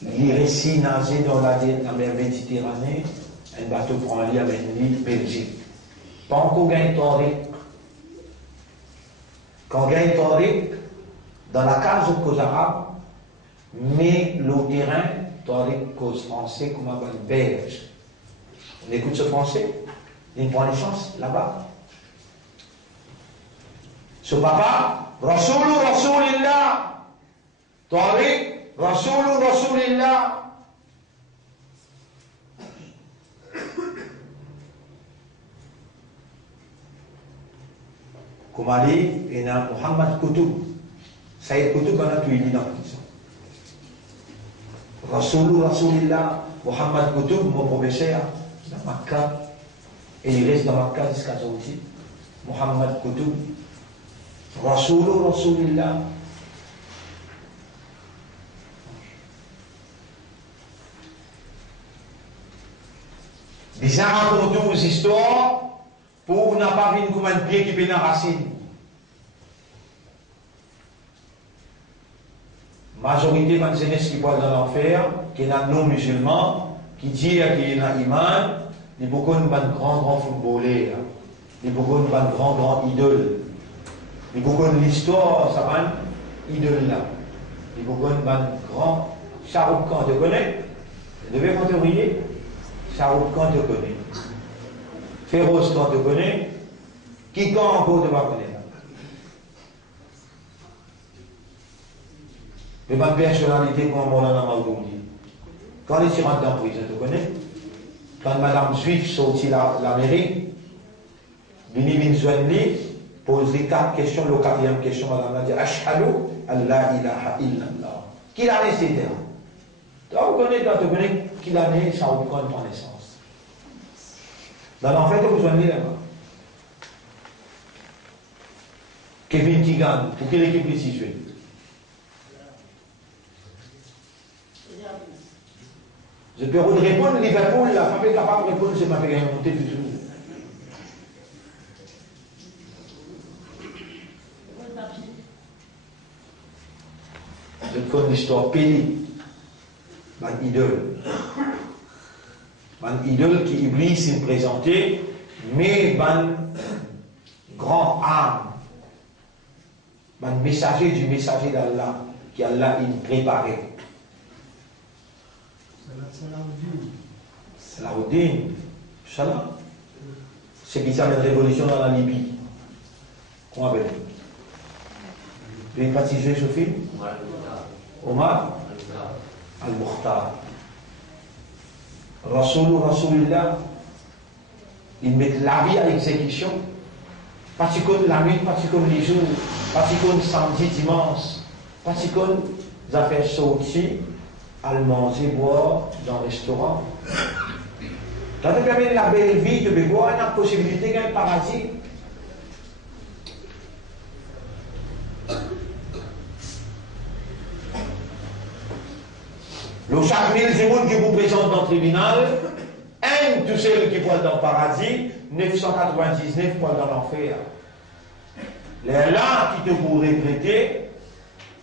il reste nager dans la mer Méditerranée. Un bateau prend l'île avec l'île Belgique. Pas encore gagne Tariq. Quand gagne Tariq, dans la case aux causes arabes, mais le terrain, Tariq cause français comme un belge. On écoute ce français, il prend les chances là-bas. Ce papa, Rasulullah, Tariq, Rasulullah. Kumali, il y a Muhammad Kutub. Sayyid Kutub, on a tout évident. Rasulullah, Muhammad Kutub, mon professeur, dans Makkah, et il reste dans Makkah jusqu'à aujourd'hui. Muhammad Kutub, Rasulullah. Ils ont raconté aux histoires pour n'a pas vu comme un pied qui peut dans la racine. Majorité de la jeunesse qui voit dans l'enfer, qui est un non-musulman, qui dit qu'il est un iman, il y a beaucoup de grands footballeurs, il y a beaucoup de grands idoles, il y a beaucoup de l'histoire, ça va, idole là. Il y a beaucoup de grands Shahrukh Khan, tu connais? Vous devez m'entendre. Shahrukh Khan te connaît. Féroce Khan te connaît. Quiconque encore te va connaître. Mais ma personnalité comme Moulana Maoudoudi. Quand les rentrent dans la prison, tu connais? Quand Madame Juif sortit l'Amérique, Bini bin Zouanli pose 4 questions. La 4e question, Madame a dit Ashhadu an la ilaha illallah. Qui l'a laissé là? Toi, tu connais qui l'a né, ça vous prend ton naissance. Dans l'enfer, tu as besoin de lire là-bas. Kevin Tigan, pour quelle équipe il s'y joue? Je peux répondre Liverpool, la femme est capable de répondre, c'est ma fait monter du tout. Je connais l'histoire Péli. Mon idole qui Iblis s'est présenté, mais mon grand âme, mon messager du messager d'Allah, qui Allah a préparé. Salahuddin, Salah. C'est qui ça, une révolution dans la Libye. Comment appelle-t-il? Vous avez participé ce film? Omar Al-Mukhtar. Rasulullah, ils mettent la vie à l'exécution. Pas comme la nuit, pas comme les jours, pas comme samedi, dimanche, pas comme les affaires sorties, à manger, boire dans le restaurant. Quand tu as la belle vie, tu peux voir la possibilité d'un paradis. Le chaque mille du monde qui vous présente dans le tribunal, un tous ceux qui voient dans le paradis, 999 voient dans l'enfer. Les là qui te vous regretter,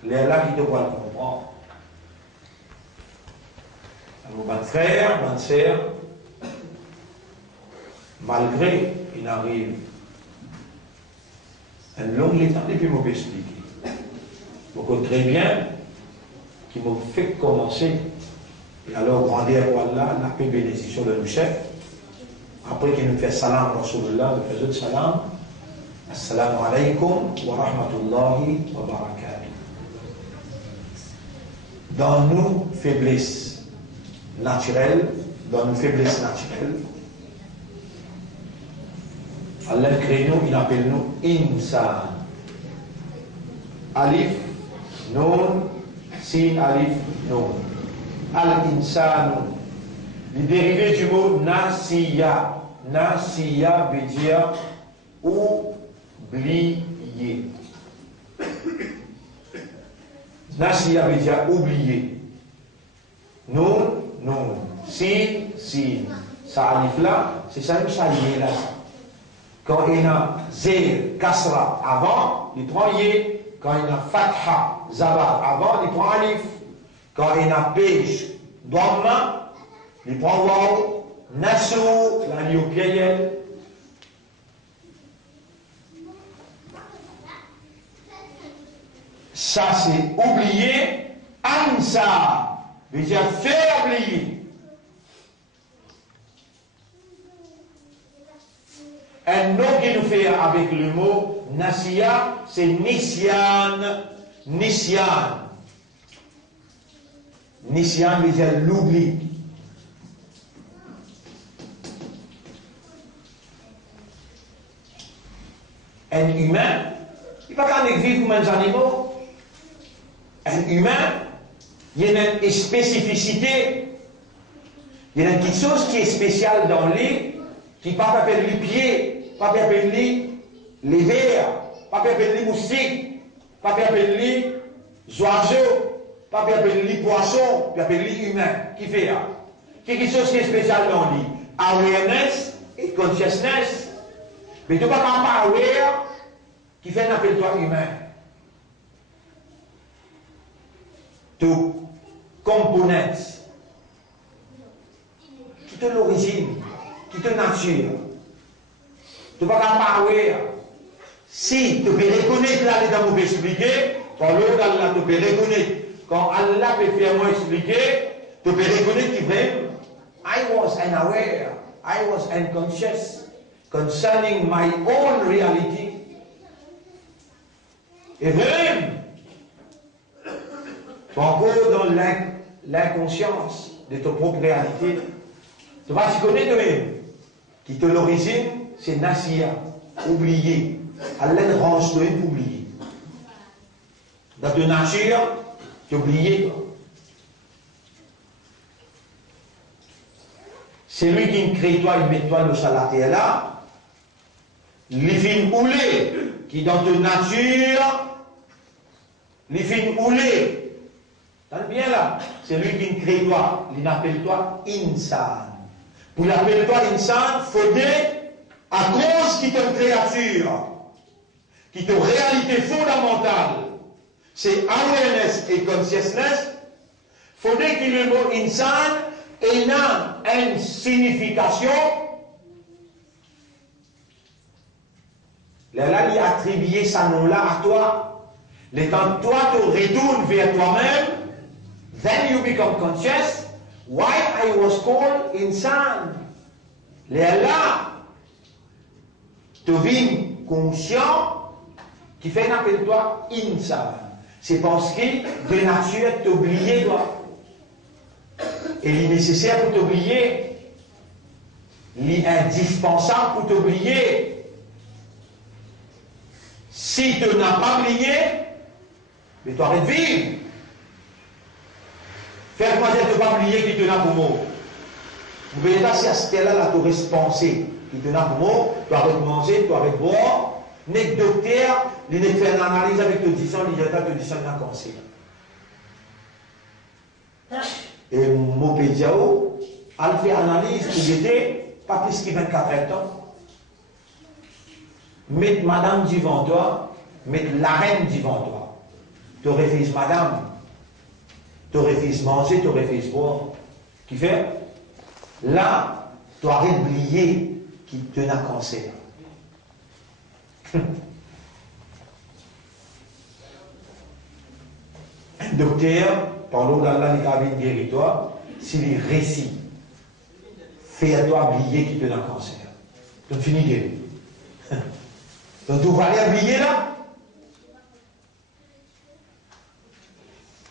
les là qui te voient le comprendre. Alors, mon frère, ma sœur, malgré il arrive un long temps depuis m'expliquer. Beaucoup très bien qui m'ont fait commencer. Et alors, grandeur Allah, la paix bénédiction de nos chefs. Après qu'il nous fait salam, Rasulullah, nous faisons salam. Assalamu alaikum wa rahmatullahi wa barakatuh. Dans nos faiblesses naturelles, Allah crée nous, il appelle nous insan. Alif, non, sin, alif, non. Al-insanu. Le dérivé du mot nasiya. Nasiya veut dire oublier. Nasiya veut dire oublier. Non, non. Sin, sin. Ça alif là, c'est ça une chalier là. Quand il y a zé, kasra avant, il prend yé. Quand il y a fatha, zabar avant, il prend alif. Quand il y a pêche, dhamma, il prend waw, nasu, la ligne au pluriel. Ça c'est oublier, ansa, veut dire faire oublier. Un nom qui nous fait avec le mot nasiya, c'est nisyan, nisyan. Nisyan veut dire l'oubli. Un humain, il ne peut pas vivre comme un animal. Un humain, il y a une spécificité. Il y a une petite chose qui est spéciale dans lui, qui ne peut pas appeler les pieds, pas appeler les vers, pas appeler les moustiques, pas appeler les oiseaux, pas appeler les poissons, pas appeler les humains. Qui fait ça? Quelque chose qui est spécial dans lui. Awareness et consciousness. Mais tu ne peux pas aware qui fait un appel-toi humain. Tout components qui te l'origine, qui te nature. Tu ne peux pas aware. Si tu peux reconnaître là, les dents expliquer, quand l'autre Allah te peut reconnaître, quand Allah peut faire moi expliquer, tu peux reconnaître qu'il vrai. I was unaware, I was unconscious concerning my own reality. Et vrai, tu es encore dans l'inconscience de ta propre réalité. Tu vas te connaître toi-même. Qui te l'origine, c'est Nassia, oublié. Allah range toi pour oublier. Dans ta nature, tu oublies. C'est lui qui crée toi et met toi dans la terre là. Les films oulés qui dans ta nature, les films oulés. T'as bien là. C'est lui qui crée toi. Il appelle toi insan. Pour l'appeler toi insan, faudrait à cause qui est une créature, qui est une réalité fondamentale, c'est awareness et consciousness, faudrait que le mot insan ait une signification. Là, il a attribué ce nom-là à toi. Le temps toi te retournes vers toi-même, then you become conscious. Why I was called insan? Là, tu vis conscient qui fait un appel toi insan. C'est parce que de nature t'oublier toi. Et il est nécessaire pour t'oublier. Il est indispensable pour t'oublier. Si tu n'as pas oublié, mais tu arrêtes de vivre. Faire quoi de ne pas oublier qui te n'a pour mot. Vous voyez là, si à ce là tu restes pensé, qui te n'a pour mot, tu arrêtes de manger, tu arrêtes de boire. N'est docteur, il n'est fait une analyse avec l'audition, il n'y a pas d'audition dans le cancer. Et mon pédiao, elle fait analyse pour aider, pas plus que 24 ans. Mettre madame devant toi, mettre la reine devant toi. Tu refuses madame, tu refuses manger, tu refuses boire. Qui fait? Là, tu arrêtes d'oublier qui te n'a cancer. Un docteur, pendant d'Allah les cabines guéritoires, s'il récit, fais-toi oublier qui te n'a cancer. Tu finis guéri. Donc tu vas aller oublier là.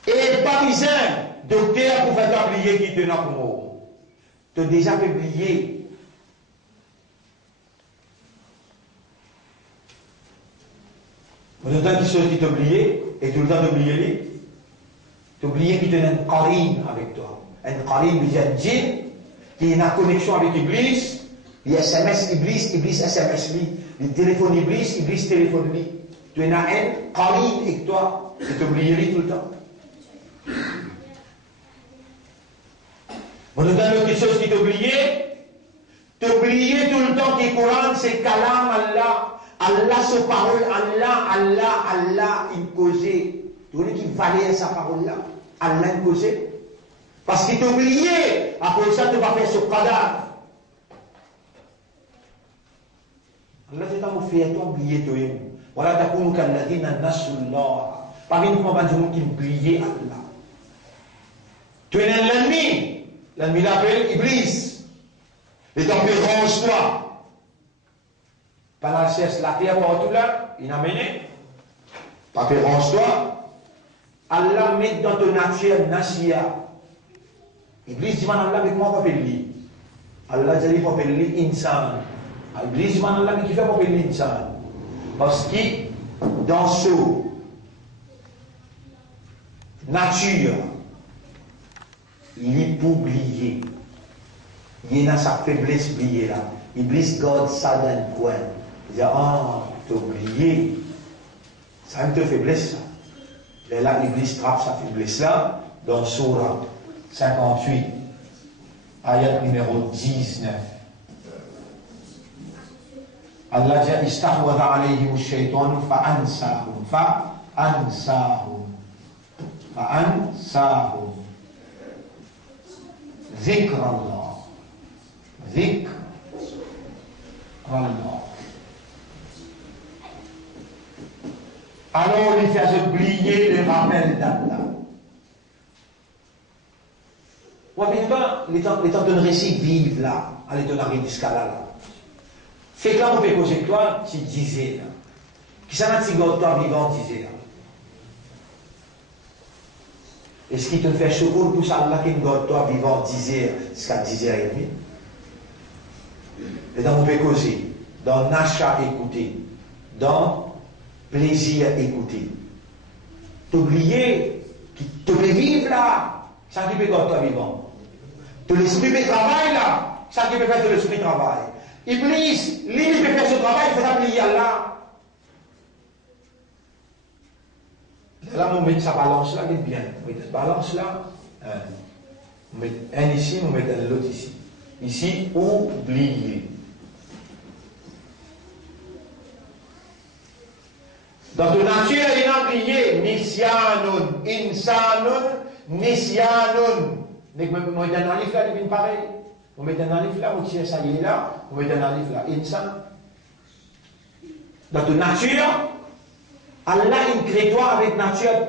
Et pas besoin, docteur, pour faire oublier qui te n'a pour mort. Tu as déjà fait oublier. Tout le temps qui t'a oublié, et tout le temps d'oublier lui, tu oublié qu'il te a un qarin avec toi. Un qarin veut dire djinn, qui a une connexion avec Iblis, il SMS Iblis, Iblis SMS lui, il téléphone Iblis, Iblis téléphone lui. Tu as un qarin avec toi, et tu oublié lui tout le temps. Tout le temps, quelque chose qui t'a oublié tout le temps que le Coran c'est Kalam Allah. Allah, sa parole, Allah, il causait. Tu vois qui valait sa parole-là? Allah, il causait. Parce qu'il t'a oublié. Après ça, tu vas faire ce qadar. Allah, c'est un fait, toi, oublier toi. Voilà, t'as connu qu'Allah dit, Nasullah. Pas une fois, tu qui oublier Allah. Tu es l'ennemi. L'ennemi l'appelle Iblis. Et t'en fais range-toi. Par la chaise, la terre partout là, il a mené. Pas fait range-toi. Allah met dans ton nature Nassia, Iblis dit, Allah, avec moi, pas lui. Allah dit, pas lui, insan. Iblis dit, Allah, mais qui fait pas lui, insan. Parce que, dans ce nature, il est pour oublier. Il a sa faiblesse oubliée là. Iblis garde ça dans le coin. Il dit, ah, t'as oublié. Ça me te faiblesse ça. Et là, Iblis trappe sa faiblesse là dans Surah 58, ayat numéro 19. Allah dit, istahwadha alayhim ash-shaytan fa'ansahum. Zikr Allah. Zikr Allah. Alors, il fait oublier le rappel d'Allah. Ou bien, les temps de récit vivent là, à l'état d'arriver jusqu'à là. Fait que là, on peut poser toi, tu disais là. Qui s'en a-t-il toi vivant, disait là. Est-ce qu'il te fait secours pour ça, là, qui toi vivant, disait, jusqu'à 10h30? Et donc, on peut causer, dans l'achat écouter, dans plaisir écouter. T'oublier, qui te fait vivre là, ça qui peut toi vivant. Te l'esprit peut travailler là, ça qui peut faire de l'esprit travail. Iblis, lui, il peut faire ce travail, il faut oublier Allah. Là, on met sa balance là, bien. On met cette balance là, on met un ici, on met un l'autre ici. Ici, oublier. Dans la nature, il y a oublié nisyanun, insanun, nisyanun. On met un alif là, il pareil. On met un alif là, on tire ça y est là, on met un alif là, insan. Dans la nature, Allah il crée toi avec nature.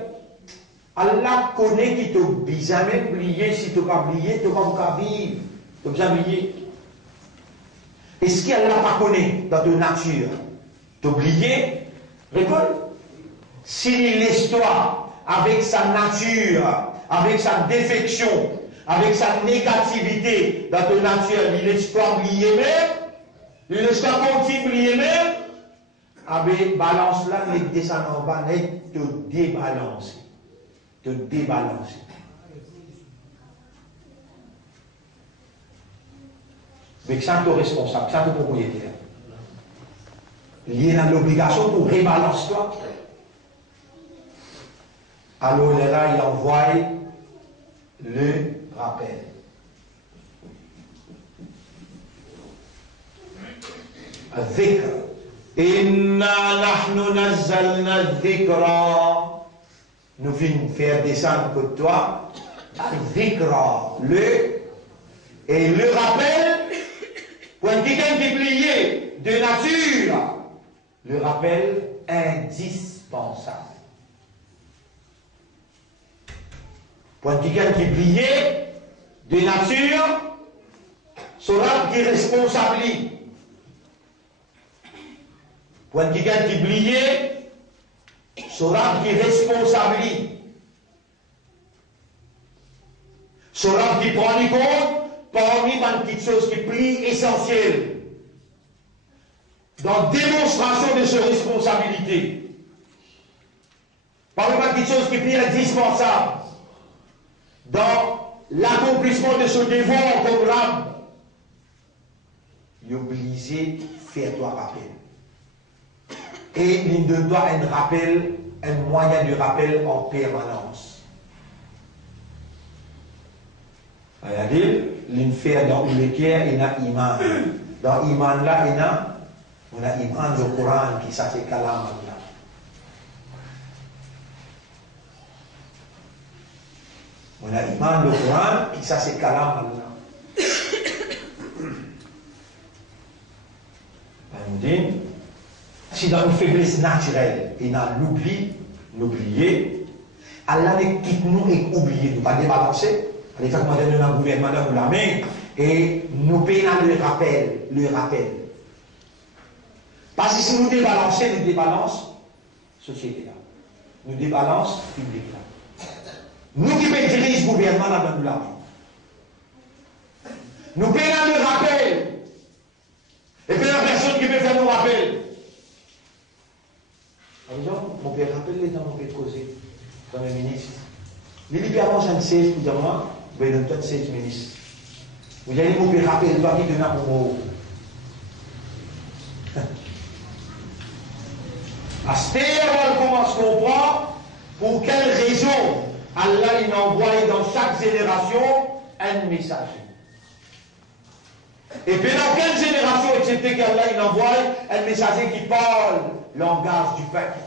Allah connaît qui t'a jamais oublié, si tu n'as pas oublié, tu n'as pas vivre. Tu n'as pas oublié. Est-ce qu'Allah pas connaît dans ta nature? Tu as oublié? Réponds. S'il laisse toi avec sa nature, avec sa défection, avec sa négativité dans ta nature, il laisse toi oublier même, il laisse toi continuer oublier même, avec balance là, il descend en bas, il te débalance. Te débalancer. Mais ça, tu es responsable, ça, tu es propriétaire. Il y a l'obligation pour rebalancer toi. Alors là, il envoie le rappel. الذكر إنا نحن نزلنا الذكر. Nous venons faire descendre pour toi al-dhikra, et le rappel, pour quelqu'un qui est plié de nature, le rappel indispensable. Pour quelqu'un qui est plié de nature, sera qui est responsable. Pour quelqu'un qui est plié, sera qui est responsable. Sera qui prend en compte parmi une petite chose qui est plus essentielle dans la démonstration de ses responsabilités. Parmi une petite chose qui est plus indispensable dans l'accomplissement de ce devoir comme l'âme. Il est obligé de faire toi rappel. Et il te doit un rappel, un moyen de rappel en permanence. C'est-à-dire, il fait dans lequel il y a iman. Dans iman là, il y a iman du Coran qui s'appelle Kalam Allah. On a iman du Coran qui s'appelle Kalam Allah. On dit, si dans une faiblesse naturelle et dans l'oublier, Allah ne quitte nous et oublie, nous pas débalancer. Les gens qui nous ont gouvernement dans la main et nous payons le rappel. Parce que si nous débalançons, nous débalance société là. Nous débalance public là. Nous qui maîtrisons le gouvernement dans la main. Nous payons le rappel. Et puis la personne qui peut faire nos rappels. Par exemple, mon père rappelle les temps, mon père causer, comme un ministre. Les libéraux, j'en sais, pour dire moi, vous avez peut-être 16 ministres. Vous allez mon père rappeler, toi qui donne mon mot. À ce moment, on commence à comprendre pour quelle raison Allah il envoie dans chaque génération un messager. Et puis dans quelle génération, excepté qu'Allah il envoie un messager qui parle le langage du peuple.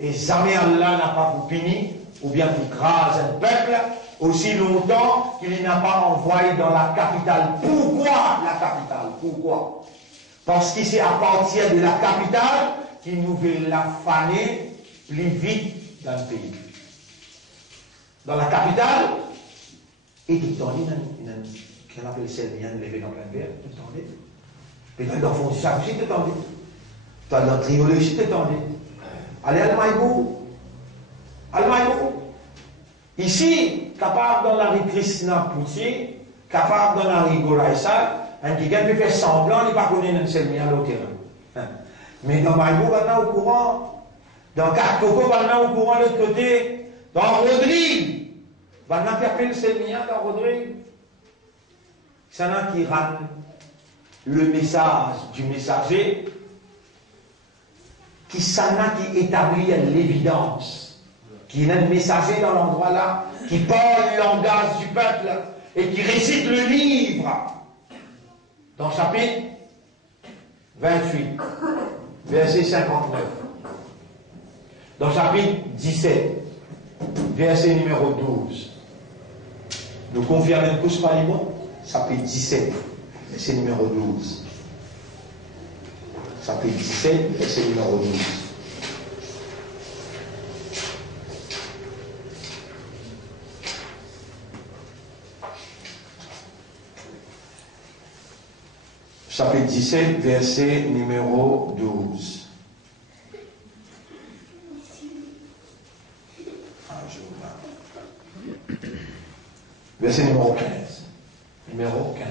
Et jamais Allah n'a pas pour punir ou bien pour craser un peuple aussi longtemps qu'il n'a pas envoyé dans la capitale. Pourquoi la capitale? Pourquoi? Parce que c'est à partir de la capitale qu'il nous veut la faner plus vite dans le pays. Dans la capitale, et tout le temps, il y a qu'on appelle Selmien, levé dans plein verre, tout le temps. Peut-être dans le fond du sac aussi, tout le temps. Dans le triolet aussi, tout le temps. Allez à l'Maïbou. Ici, capable dans la rue Krishna Pouti, capable dans la rue Goraïsa, un qui peut faire semblant, il ne pas connaître un Selmien au terrain. Mais dans Maïbou, maintenant au courant, dans Carcoco, maintenant au courant de l'autre côté, dans Rodrigue. Maintenant, qui appelle Selmien dans Rodrigue. C'est un qui rend le message du messager, qui établit l'évidence, qui est un messager dans l'endroit là, qui parle le langage du peuple et qui récite le livre. Dans le chapitre 28, verset 59. Dans le chapitre 17, verset numéro 12. Nous confirmons tous par les mots. Chapitre 17, verset numéro 12. Chapitre 17, verset numéro 12. Chapitre 17, verset numéro 12. Verset numéro 15. Numéro 15.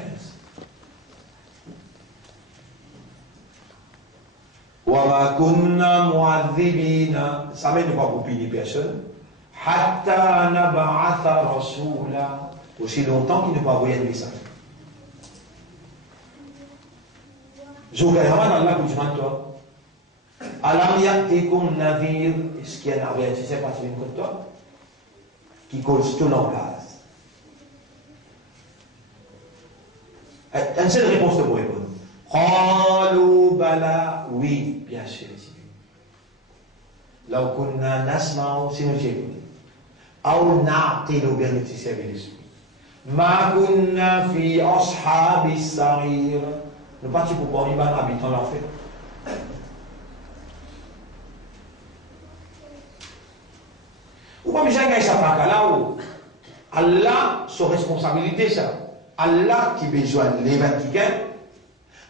Wa kunna mu'adhibina, ça ne va pas pour punir personne. Hatta nab'atha rasula, aussi longtemps qu'il ne va envoyer un message. Je regarde dans la bouche de toi. Alam ya'tikum navir, est-ce qu'il y a un avertisseur particulier contre toi qui cause tout langage? Une seule réponse de vous répondre. Qalu bala, oui, bien sûr, c'est lui. Law kunna nasma'u, si nous écoutons. Aw na'tilu, bien nous servir l'esprit. Ma kunna fi ashabis sa'ir. Nous partons pour voir les habitants l'enfer. Ou pas besoin de ça par là où Allah, son responsabilité, ça. Allah qui besoin de l'évangile,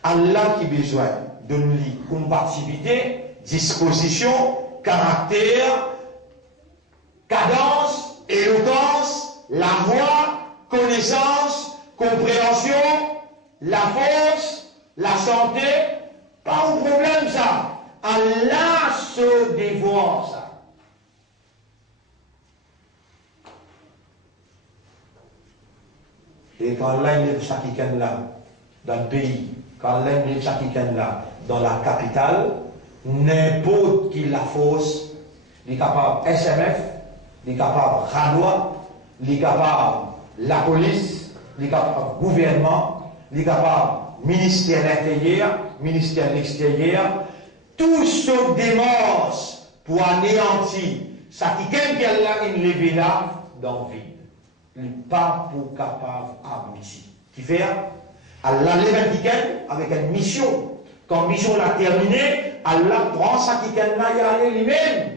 Allah qui besoin de lui compatibilité, disposition, caractère, cadence, éloquence, la voix, connaissance, compréhension, la force, la santé, pas de problème ça. Allah se dévoile ça. Et quand Allah est ça qui est là, dans le pays, quand Allah est ça qui est là, dans la capitale, n'importe qui la force, il est capable SMF, il est capable Radwa, il est capable la police, il est capable gouvernement, il est capable ministère de l'Intérieur, ministère de l'Extérieur, tout ce démence pour anéantir ça qui est là, il est là dans le vide. Il n'est pas pour capable aboutir. Qui fait Allah l'évangile avec une mission. Quand mission l'a terminée, Allah prend ça qui est là et aller lui-même.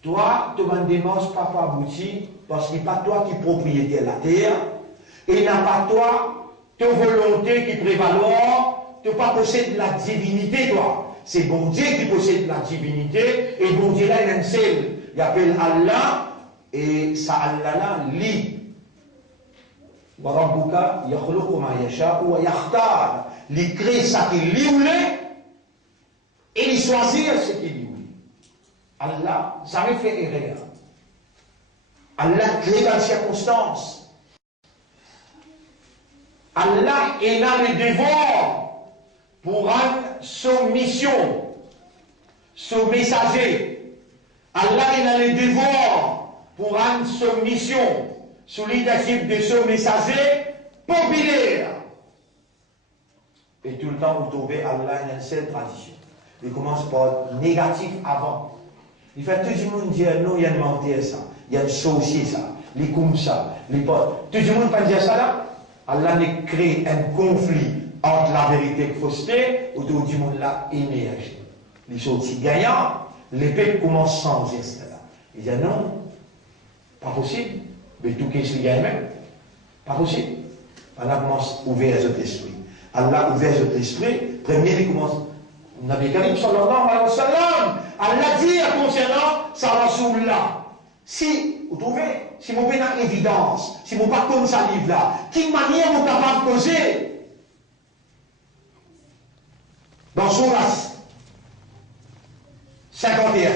Toi, tu vas démence pas pour aboutir parce qu'il n'est pas toi qui propriétaire de la terre et n'a pas toi ta volonté qui prévaloir, tu n'as pas possède la divinité toi. C'est bon Dieu qui possède la divinité et bon Dieu là il est un seul. Il appelle Allah. Et ça, Allah là, lit, Rabbuka yakhluqu ma yasha'u wa yakhtar. Il crée ce qu'il voulait et il choisit ce qu'il voulait. Allah jamais fait erreur. Allah crée dans les circonstances. Allah est dans le devoir pour rendre son mission, son messager. Allah est dans le devoir pour rendre son mission, son leadership de son messager populaire. Et tout le temps, vous trouvez Allah dans une seule tradition. Il commence par négatif avant. Il fait tout le monde dire non, il y a une mentir ça, il y a une saucier ça, les comme ça, les potes. Tout le monde peut dire ça là. Allah ne crée un conflit entre la vérité et la fausseté, autour du monde là émerge. Les choses gagnants, les peuples commencent sans geste là. Ils disent non, pas possible. Mais tout ce qui gagne même, pas possible. Allah commence à ouvrir les autres esprits. Allah ouvert les esprits, premier il commence. Nabi Karim sallallahu alayhi wa sallam, Allah dit concernant sa Rasoul-là. Si, vous trouvez, si vous avez une évidence, si vous pas comme ça livre là, quelle manière vous capable de poser dans Surah 51.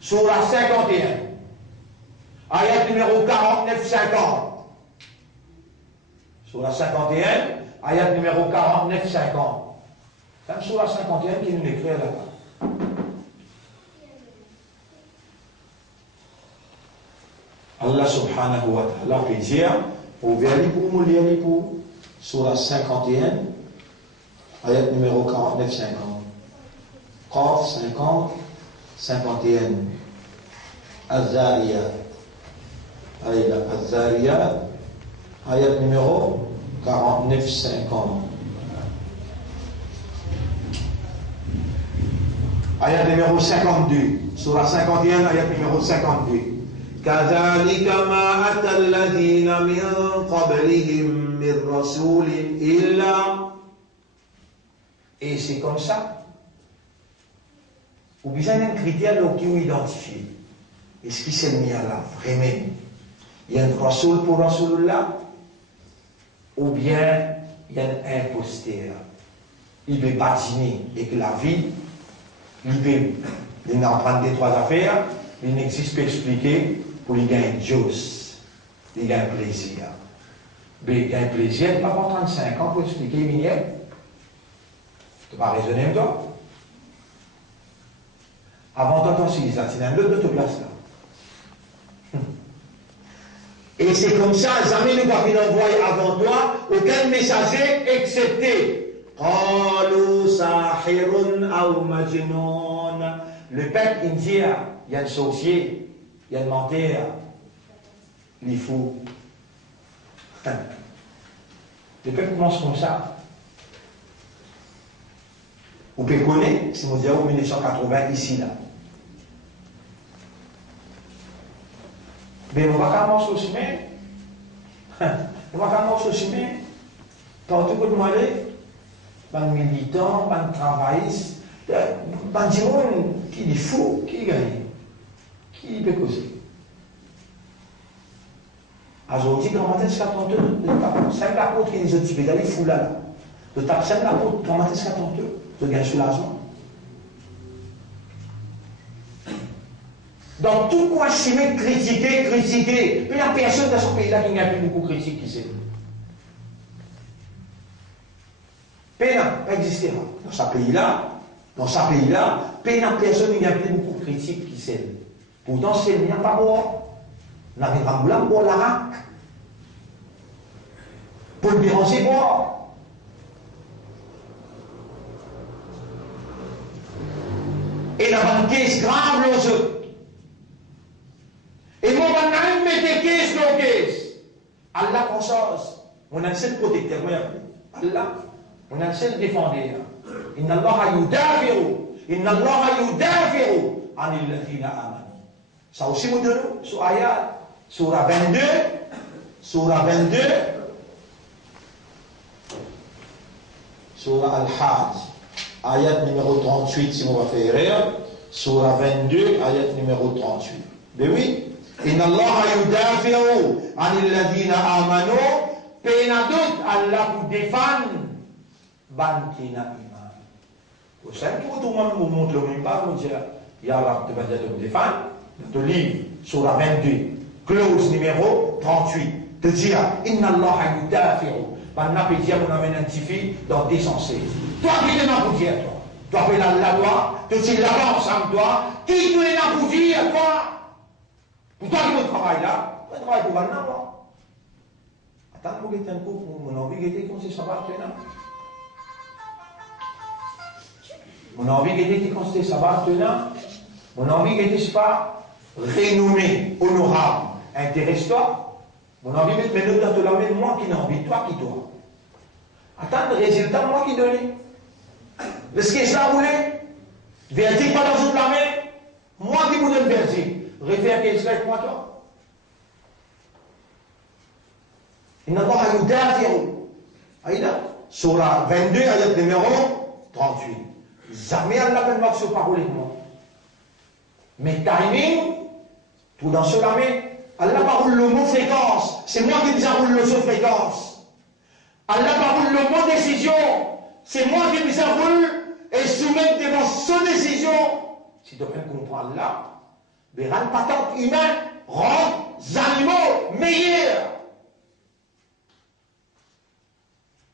Surah 51. Ayat numéro 49-50. Surah 51, ayat numéro 49-50. C'est Surah 51 qui nous écrit là-bas. Allah subhanahu wa ta'ala peut dire, pour verser pour mourir pour Surah 51, ayat numéro 49-50. Qaf 50, 51. Az-Zariyat. Az-Zariyat, ayat numéro 49-50. Ayat numéro 52. Surah 51, ayat numéro 52. كذلك ما أتى الذين من قبلهم من رسول إلا. Et c'est comme ça. Ou bien un critère qui vous identifie. Est-ce qu'il s'est mis à là, vraiment? Il y a un rasoul pour Rasoulullah? Ou bien il y a un imposteur? Il veut patiner et que la vie, il en prend des trois affaires, il n'existe qu'expliquer pour lui gagner Dios, il gagne plaisir. Mais il gagne plaisir, il n'a pas 35 ans pour expliquer une vignette. Tu vas raisonner avec toi. Avant d'entendre si ça, tu as un autre de place là. Et c'est comme ça, jamais nous pas envoyer avant toi aucun messager excepté. Qalu sahirun aw majnun. Le peuple indien, il y a un sorcier. Il y a un menteur, il est fou. Le peuple commence comme ça. Vous pouvez connaître, si vous dites en 1980, ici, là. Mais on va commencer au chemin. On va commencer au chemin. Partout que vous allez, les militants, les travaillistes, les gens qui est fou, qui gagne. Qui peut causer? Aujourd'hui, quand on a 52, c'est l'apôtre qui les autres types, il faut là. Le tape, c'est l'apôtre, quand on a 52, de gagner soulagement. Dans tout coin chimique, critiquer, mais il n'y a personne dans ce pays-là qui n'a plus beaucoup critiqué qui sait. Pénin, pas existé. Dans ce pays-là, pénin, personne qui n'a plus beaucoup de critiques qui sait. Pourtant, c'est le mien pas bon. On avait un boulot pour l'arac. Pour le béranger boire. Et la banquise grave les autres. Et mon banane met des caisses dans caisse. Allah conscience. On a un seul protecteur. Allah. On a un seul défendeur. Inna Allah yudafiru. Inna Allah yudafiru. Anil ladhina amanu. Ça aussi, vous donnez sur Ayat, Surah 22, Surah Al-Hajj, Ayat numéro 38, si on va faire erreur, Surah 22, Ayat numéro 38. Ben oui, Inna Allah yudafi'u anil ladina amanu. Penadut Allah pour défendre Bankina iman. Au sein de tout le monde vous montre le même pas, vous dites, Ya Allah, tu vas te défendre. Dans le livre, surah 22, clause numéro 38, te dire, Inna Allah yudafi'u. Banna peut dire, on amène un petit fille dans des sensés. Toi qui es dans pour dire, toi. Toi qui es là, toi. Tu dis l'avance en toi. Qui tu es dans pour dire, toi. Pour toi qui travaille là, tu travailles pour Banna, moi. Attends, vous êtes un couple, mon envie était qu'on se savoir maintenant. Mon envie était qu'on se savoir maintenant. Mon envie était pas renommé, honorable. Intéresse-toi. Mon envie est maintenant dans la main, moi qui n'ai envie, toi qui dois. Attends, le résultat, moi qui donne. Est-ce que ça voulait? Verdict pas dans toute la main. Moi qui vous donne verdict. Réfère qu'elle serait avec moi, toi. Inna Allah yudafi'u. Aïda, surah 22, ayat numéro 38. Jamais Allah ne va se parler de moi. Mais timing, tout dans cela, mais Allah parle le mot fréquence. C'est moi qui déroule le mot fréquence. Allah parle le mot décision. C'est moi qui déroule et soumettre devant cette décision. Si tu comprends Allah, verra pas tant humain, rend animaux meilleurs.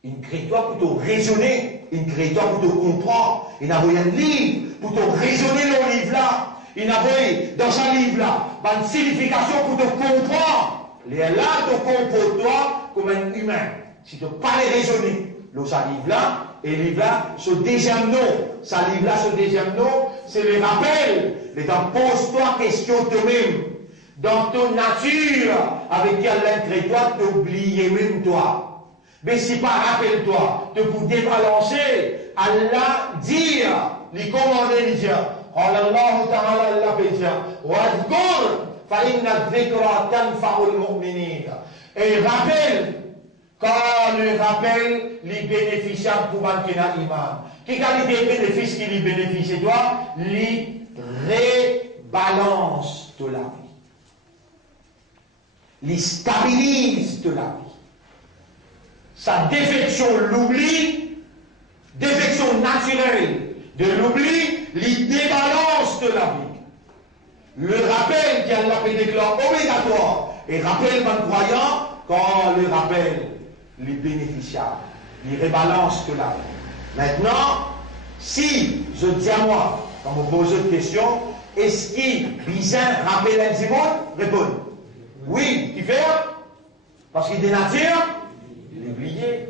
Il crée toi pour te raisonner, il crée toi pour te comprendre. Il a envoyé un livre pour te raisonner le livre là. Il a envoyé dans ce livre là une signification pour te comprendre. Il est là, te comporte toi comme un humain. Si tu ne pas les raisonner, le livre là, et le livre là, ce deuxième nom, ce livre là, ce deuxième nom, c'est le rappel. Mais pose-toi question toi-même. Dans ton nature, avec qui Allah crée toi, t'oublies même toi. Mais si pas, rappelle-toi, de vous débalancer, Allah dire, les commander, les dire, Allah Ta'ala, Allah peut dire, Wadkur, fa'inna dhikra tanfa'ul mu'minin. Et rappelle, quand le rappel, les bénéficiaires pour Bankina Iman. Qui qualité de bénéfice qui les bénéficie, toi? Les rebalance de la vie. Les stabilise de la vie. Sa défection, l'oubli, défection naturelle de l'oubli, les débalance de la vie. Le rappel qu'Allah peut déclarer obligatoire et rappel d'un croyant, quand le rappel, les bénéficiaires, les rebalance de la vie. Maintenant, si je dis à moi, quand vous posez une question, est-ce qu'il bizarre rappelle un Simon? Répondez. Oui, qui fait? Parce qu'il est nature. Oublié.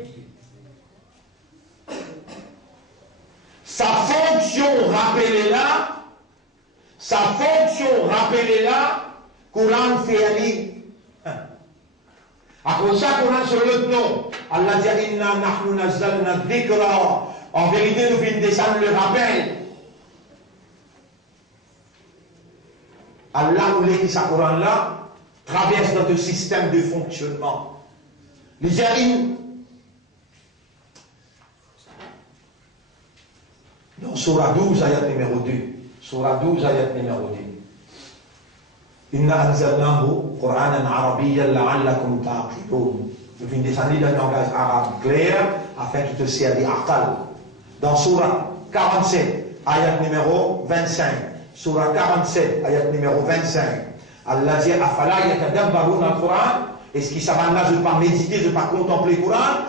Sa fonction rappelée là, Coran fait aller. À cause de ça, Coran sur le nom. Allah dit Inna nahnu nazzalna dhikra. En vérité, nous venons descendre le rappel. Allah voulait que sa Coran là traverse notre système de fonctionnement. Les Jarim, dans Surah 12, ayat numéro 2. Surah 12, ayat numéro 2. Inna anzalnahu Qur'anan arabiyyan la'allakum ta'qilun. Nous venons descendre dans un langage arabe clair afin que tu te serves d'aqal. Dans Surah 47, ayat numéro 25. Surah 47, ayat numéro 25. Allah dit Afala yatadabbaruna al-Qur'an. Est-ce qu'ils savent là, je ne vais pas méditer, je ne vais pas contempler le Coran,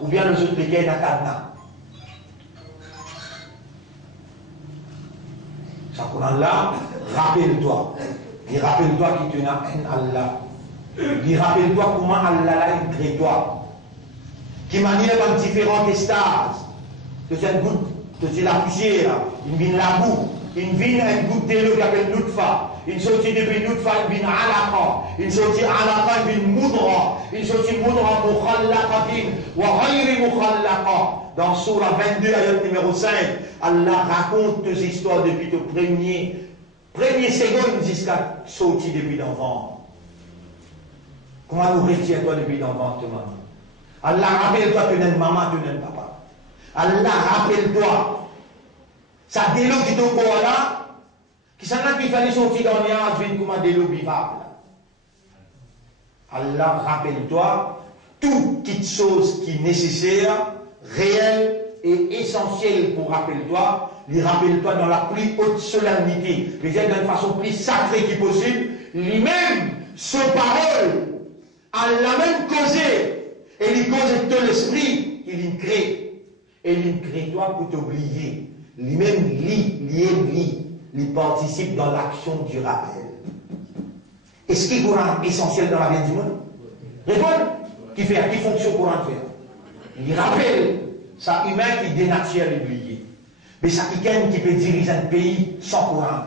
ou bien le autres lesquels n'attendent. Ce Coran-là, rappelle-toi. Dis rappelle-toi qui tu n'as un Allah. Dis rappelle-toi comment Allah l'a créé toi. Qui manière dans différentes stages. Que c'est une goutte, que c'est la poussière, une vine la boue, une vine, une goutte d'eau qui appelle l'utfa. Une sortie depuis l'utfa, une vine alaqa. Une sortie alaqa, une vine moudra. Une sortie moudra, mukhallaqatin, wa ghayri mukhallaqa. Dans Surah 22, ayat numéro 5, Allah raconte tes histoires depuis ton premier seconde jusqu'à sortir depuis l'enfant. Comment nous retient-toi depuis l'enfant, maman? Allah rappelle-toi que tu n'es maman, tu n'es papa. Allah rappelle-toi. Ça déloge de ton là, Qui s'en a qui fallait sortir dans les âges, vient commander l'eau vivable. Allah, rappelle-toi, toute petite chose qui est nécessaire, réelle et essentielle pour rappelle-toi, rappelle-toi dans la plus haute solennité, mais d'une façon plus sacrée qui possible, lui-même, son parole, Allah même causé, et il cause de l'esprit, il crée. Et il crée toi pour t'oublier. Lui-même, il participe dans l'action du rappel. Est-ce qu'il est essentiel dans la vie du monde? Réponds. Qui fait, qui fonction Coran faire? Il rappelle ça humain qui dénature l'oublié. Mais ça qui peut diriger un pays sans Coran.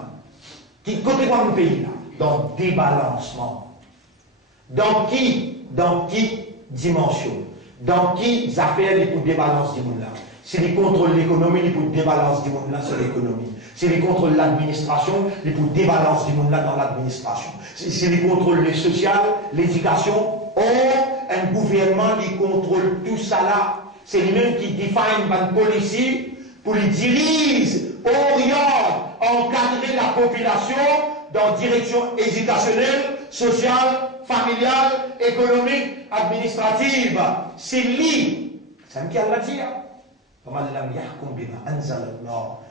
Qui côté quoi un pays là? Dans débalancement. Dans qui dimension? Dans qui affaires il pour débalance du monde là? S'il contrôle l'économie, il pour débalance du monde là sur l'économie. S'il contrôle l'administration, il pour débalance du monde là dans l'administration. S'il contrôle le social, l'éducation, un gouvernement qui contrôle tout ça là. C'est lui-même qui définit une policy pour les diriger, orienter, encadrer la population dans direction éducationnelle, sociale, familiale, économique, administrative. C'est lui. C'est un qui a dit.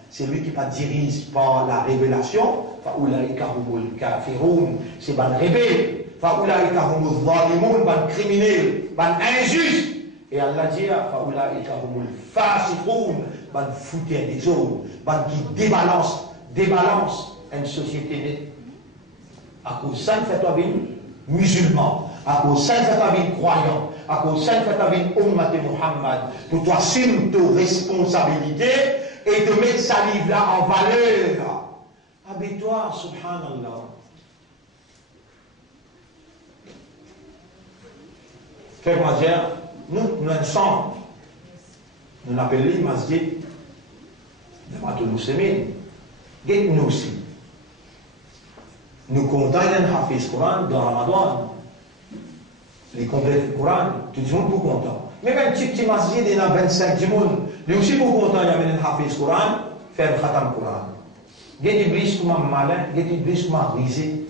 C'est lui qui pas dirige par la révélation. C'est un rebelle. Un criminel, un injuste. Et Allah dit, un fouteur des autres, qui débalance une société. À cause de ça, il fait un musulman, à cause de ça, il fait un croyant, à cause de ça, il fait un ummat de Muhammad, pour toi assumer tes responsabilités et de mettre sa livre là en valeur. Habille-toi, subhanallah. Frère Majer, nous ensemble, nous appelons les masjid de Matul Muslimin. Nous aussi. Nous comptons un Hafiz Coran dans Ramadan. Les complètes du Coran, tout le monde est content. Même un petit masjid, il y a 25 du monde. Lui aussi, pour content, il y a un Hafiz Coran, faire le Khatam Coran. Il y a des Iblis comme un malin, il y a des Iblis comme un brisé.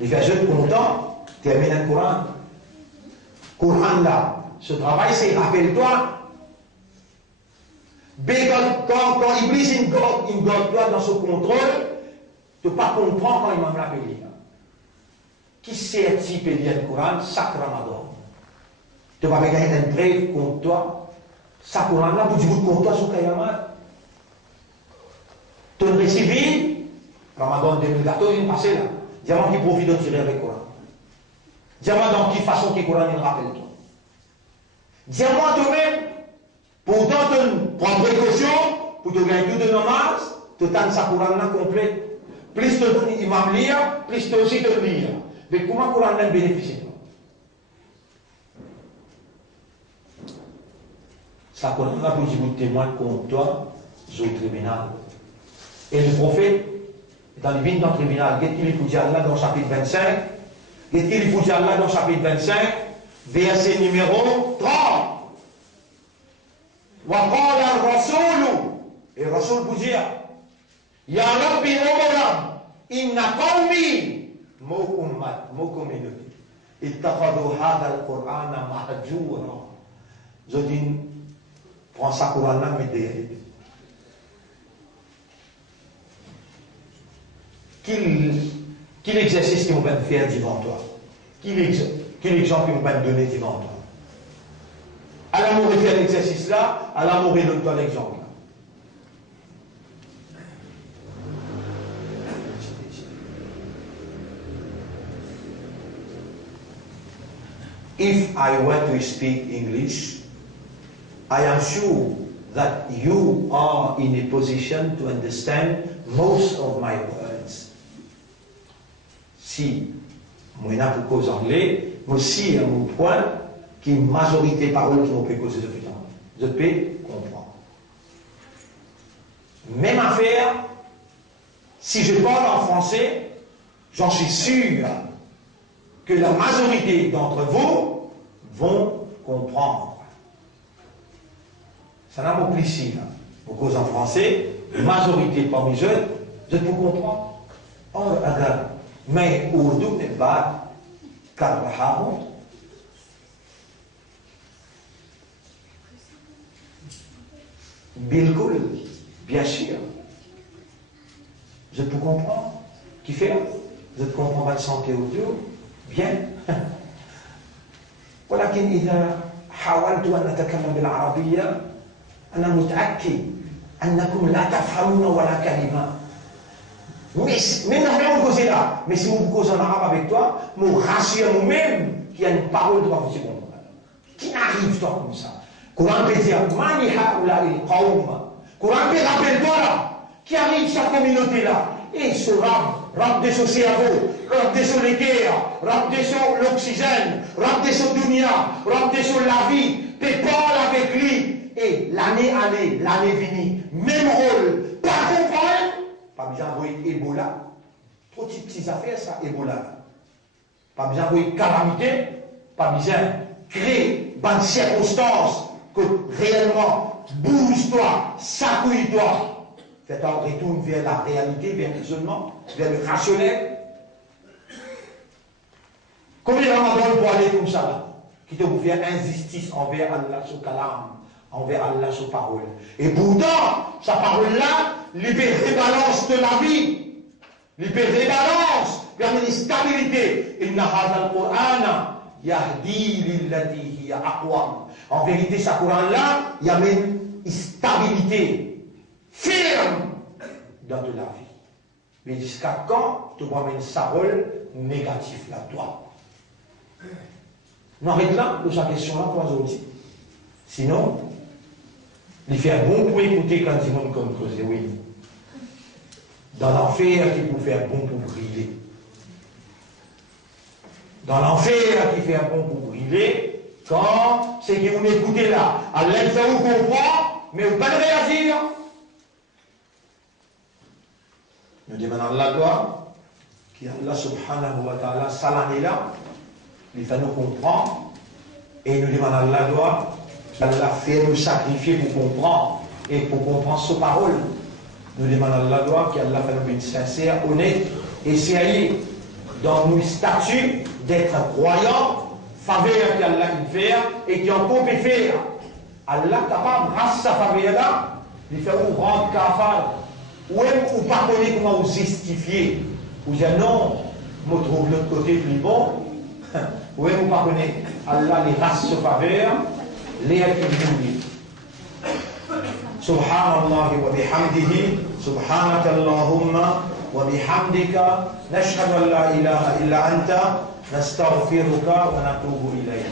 Les gens contents, termine un Coran. Coran là, ce travail c'est rappelle-toi. Quand Iblis engorge toi dans son contrôle, tu ne pas comprendre quand il m'a rappelé. Qui sert si peut lire le Coran, chaque Ramadan. Tu vas gagner un preuve contre toi. Ça Coran là, pour dire contre toi sur Kayamat. Tu as reçu Ramadan 2014, il est passé là. Diamant qui profite de tirer avec le Coran. Dis-moi dans quelle façon que le Coran il rappelle toi. Dis-moi toi-même, pourtant tu prends précaution, pour te gagner tout de namaz, tu t'as sa Coran là complet. Plus tu donnes imam lire, plus tu aussi te lire. Mais comment le Coran là bénéficie toi? Sa Coran là pour dire témoin contre toi, au tribunal. Et le prophète, dans le vin dans le tribunal, qu'est-ce qu'il faut dire là dans le chapitre 25? Qu'est-ce qu'il faut dire là dans le chapitre 25, verset numéro 30. وقال الرسول et Rasoul vous dire Ya Rabbi Omaram inna qawmi mon communauté ittakhadhu hadha al-Qur'ana mahjura. Je dis prends sa Qur'an là mais derrière. Quel exercice qu'ils vont faire devant toi? Quel exemple qu'ils vont donner devant toi? À l'amour de faire l'exercice là, à l'amour de donner ton exemple. If I were to speak English, I am sure that you are in a position to understand most of my words. Si moi n'a pour cause anglais, mais aussi à mon point qui est majorité paroles qui vont peut causer de putain. Je peux comprendre. Même affaire, si je parle en français, j'en suis sûr que la majorité d'entre vous vont comprendre. Ça n'a pas plus ici. Pour cause en français, la majorité parmi eux Vous êtes pour comprendre? Oh, regarde. Mais Urdu n'est pas Karbahamon. Bilkoul, bien sûr. Vous êtes pour comprendre? Qui fait? Vous êtes pour comprendre la santé Urdu? Bien. ولكن إذا حاولت أن أتكلم بالعربية أنا متأكد أنكم لا تفهمون ولا كلمة. Mais maintenant, vous causez là. Mais si vous causez en arabe avec toi, vous rassurez vous-même qu'il y a une parole de vous comprendre. Qui n'arrive toi comme ça? Courant peut dire, Mani haoula il qaoum. Courant peut rappelle-toi là, qui arrive sa communauté là. Et ce rap de ce cerveau, rap de ce l'équerre, rap de ce l'oxygène, rap de ce dunia, rap de ce la vie, peut parler avec lui. Et l'année, l'année finie, même rôle, pas comprendre. Pas besoin d'envoyer Ebola. Trop de petites affaires, ça, Ebola. Pas besoin d'envoyer calamité. Pas besoin de créer bonnes circonstances que réellement, bouge-toi, sacouille-toi. Fais-toi retourne vers la réalité, vers le raisonnement, vers le rationnel. Combien de Ramadan pour aller comme ça là? Qui te vous faire injustice envers Allah, son kalam, envers Allah, son parole. Et pourtant, sa parole-là, libérer balance de la vie, libérer balance, vers une stabilité. Inna hadha al-Qur'ana yahdi lillati hiya aqwam. En vérité, ce Coran-là, il y a même une stabilité ferme dans de la vie. Mais jusqu'à quand tu vois même sa parole négative là, toi? Nous arrêtons là, de sa question-là pour aujourd'hui. Sinon, il fait bon pour écouter quand il monte comme cause, oui. Dans l'enfer, qui peut faire bon pour briller. Dans l'enfer, qui fait bon pour briller, quand c'est que vous m'écoutez là, à l'aide ça vous comprend, mais vous ne pouvez pas réagir. Nous demandons la gloire, qui Allah subhanahu wa ta'ala, salané là, il fait nous comprendre, et nous demandons la gloire, Allah fait nous sacrifier pour comprendre, et pour comprendre sa parole. Nous demandons la gloire, qu'Allah fait nous une sincère, honnête, et sérieux dans nos statuts d'être croyants, faveur qu'Allah fait, et qui en peut faire. Allah capable, grâce à sa faveur là, il fait vous rendre capable. Ou même vous ne pas connaître comment vous justifier. Vous dites non, je trouve l'autre côté plus bon. Ou même vous ne pas connaître. Allah les race sa faveur, les accumule. Subhanallah wa bihamdihi, subhanaka Allahumma wa bihamdika, nashhadu an la ilaha illa anta, nastaghfiruka wa natubu ilayk.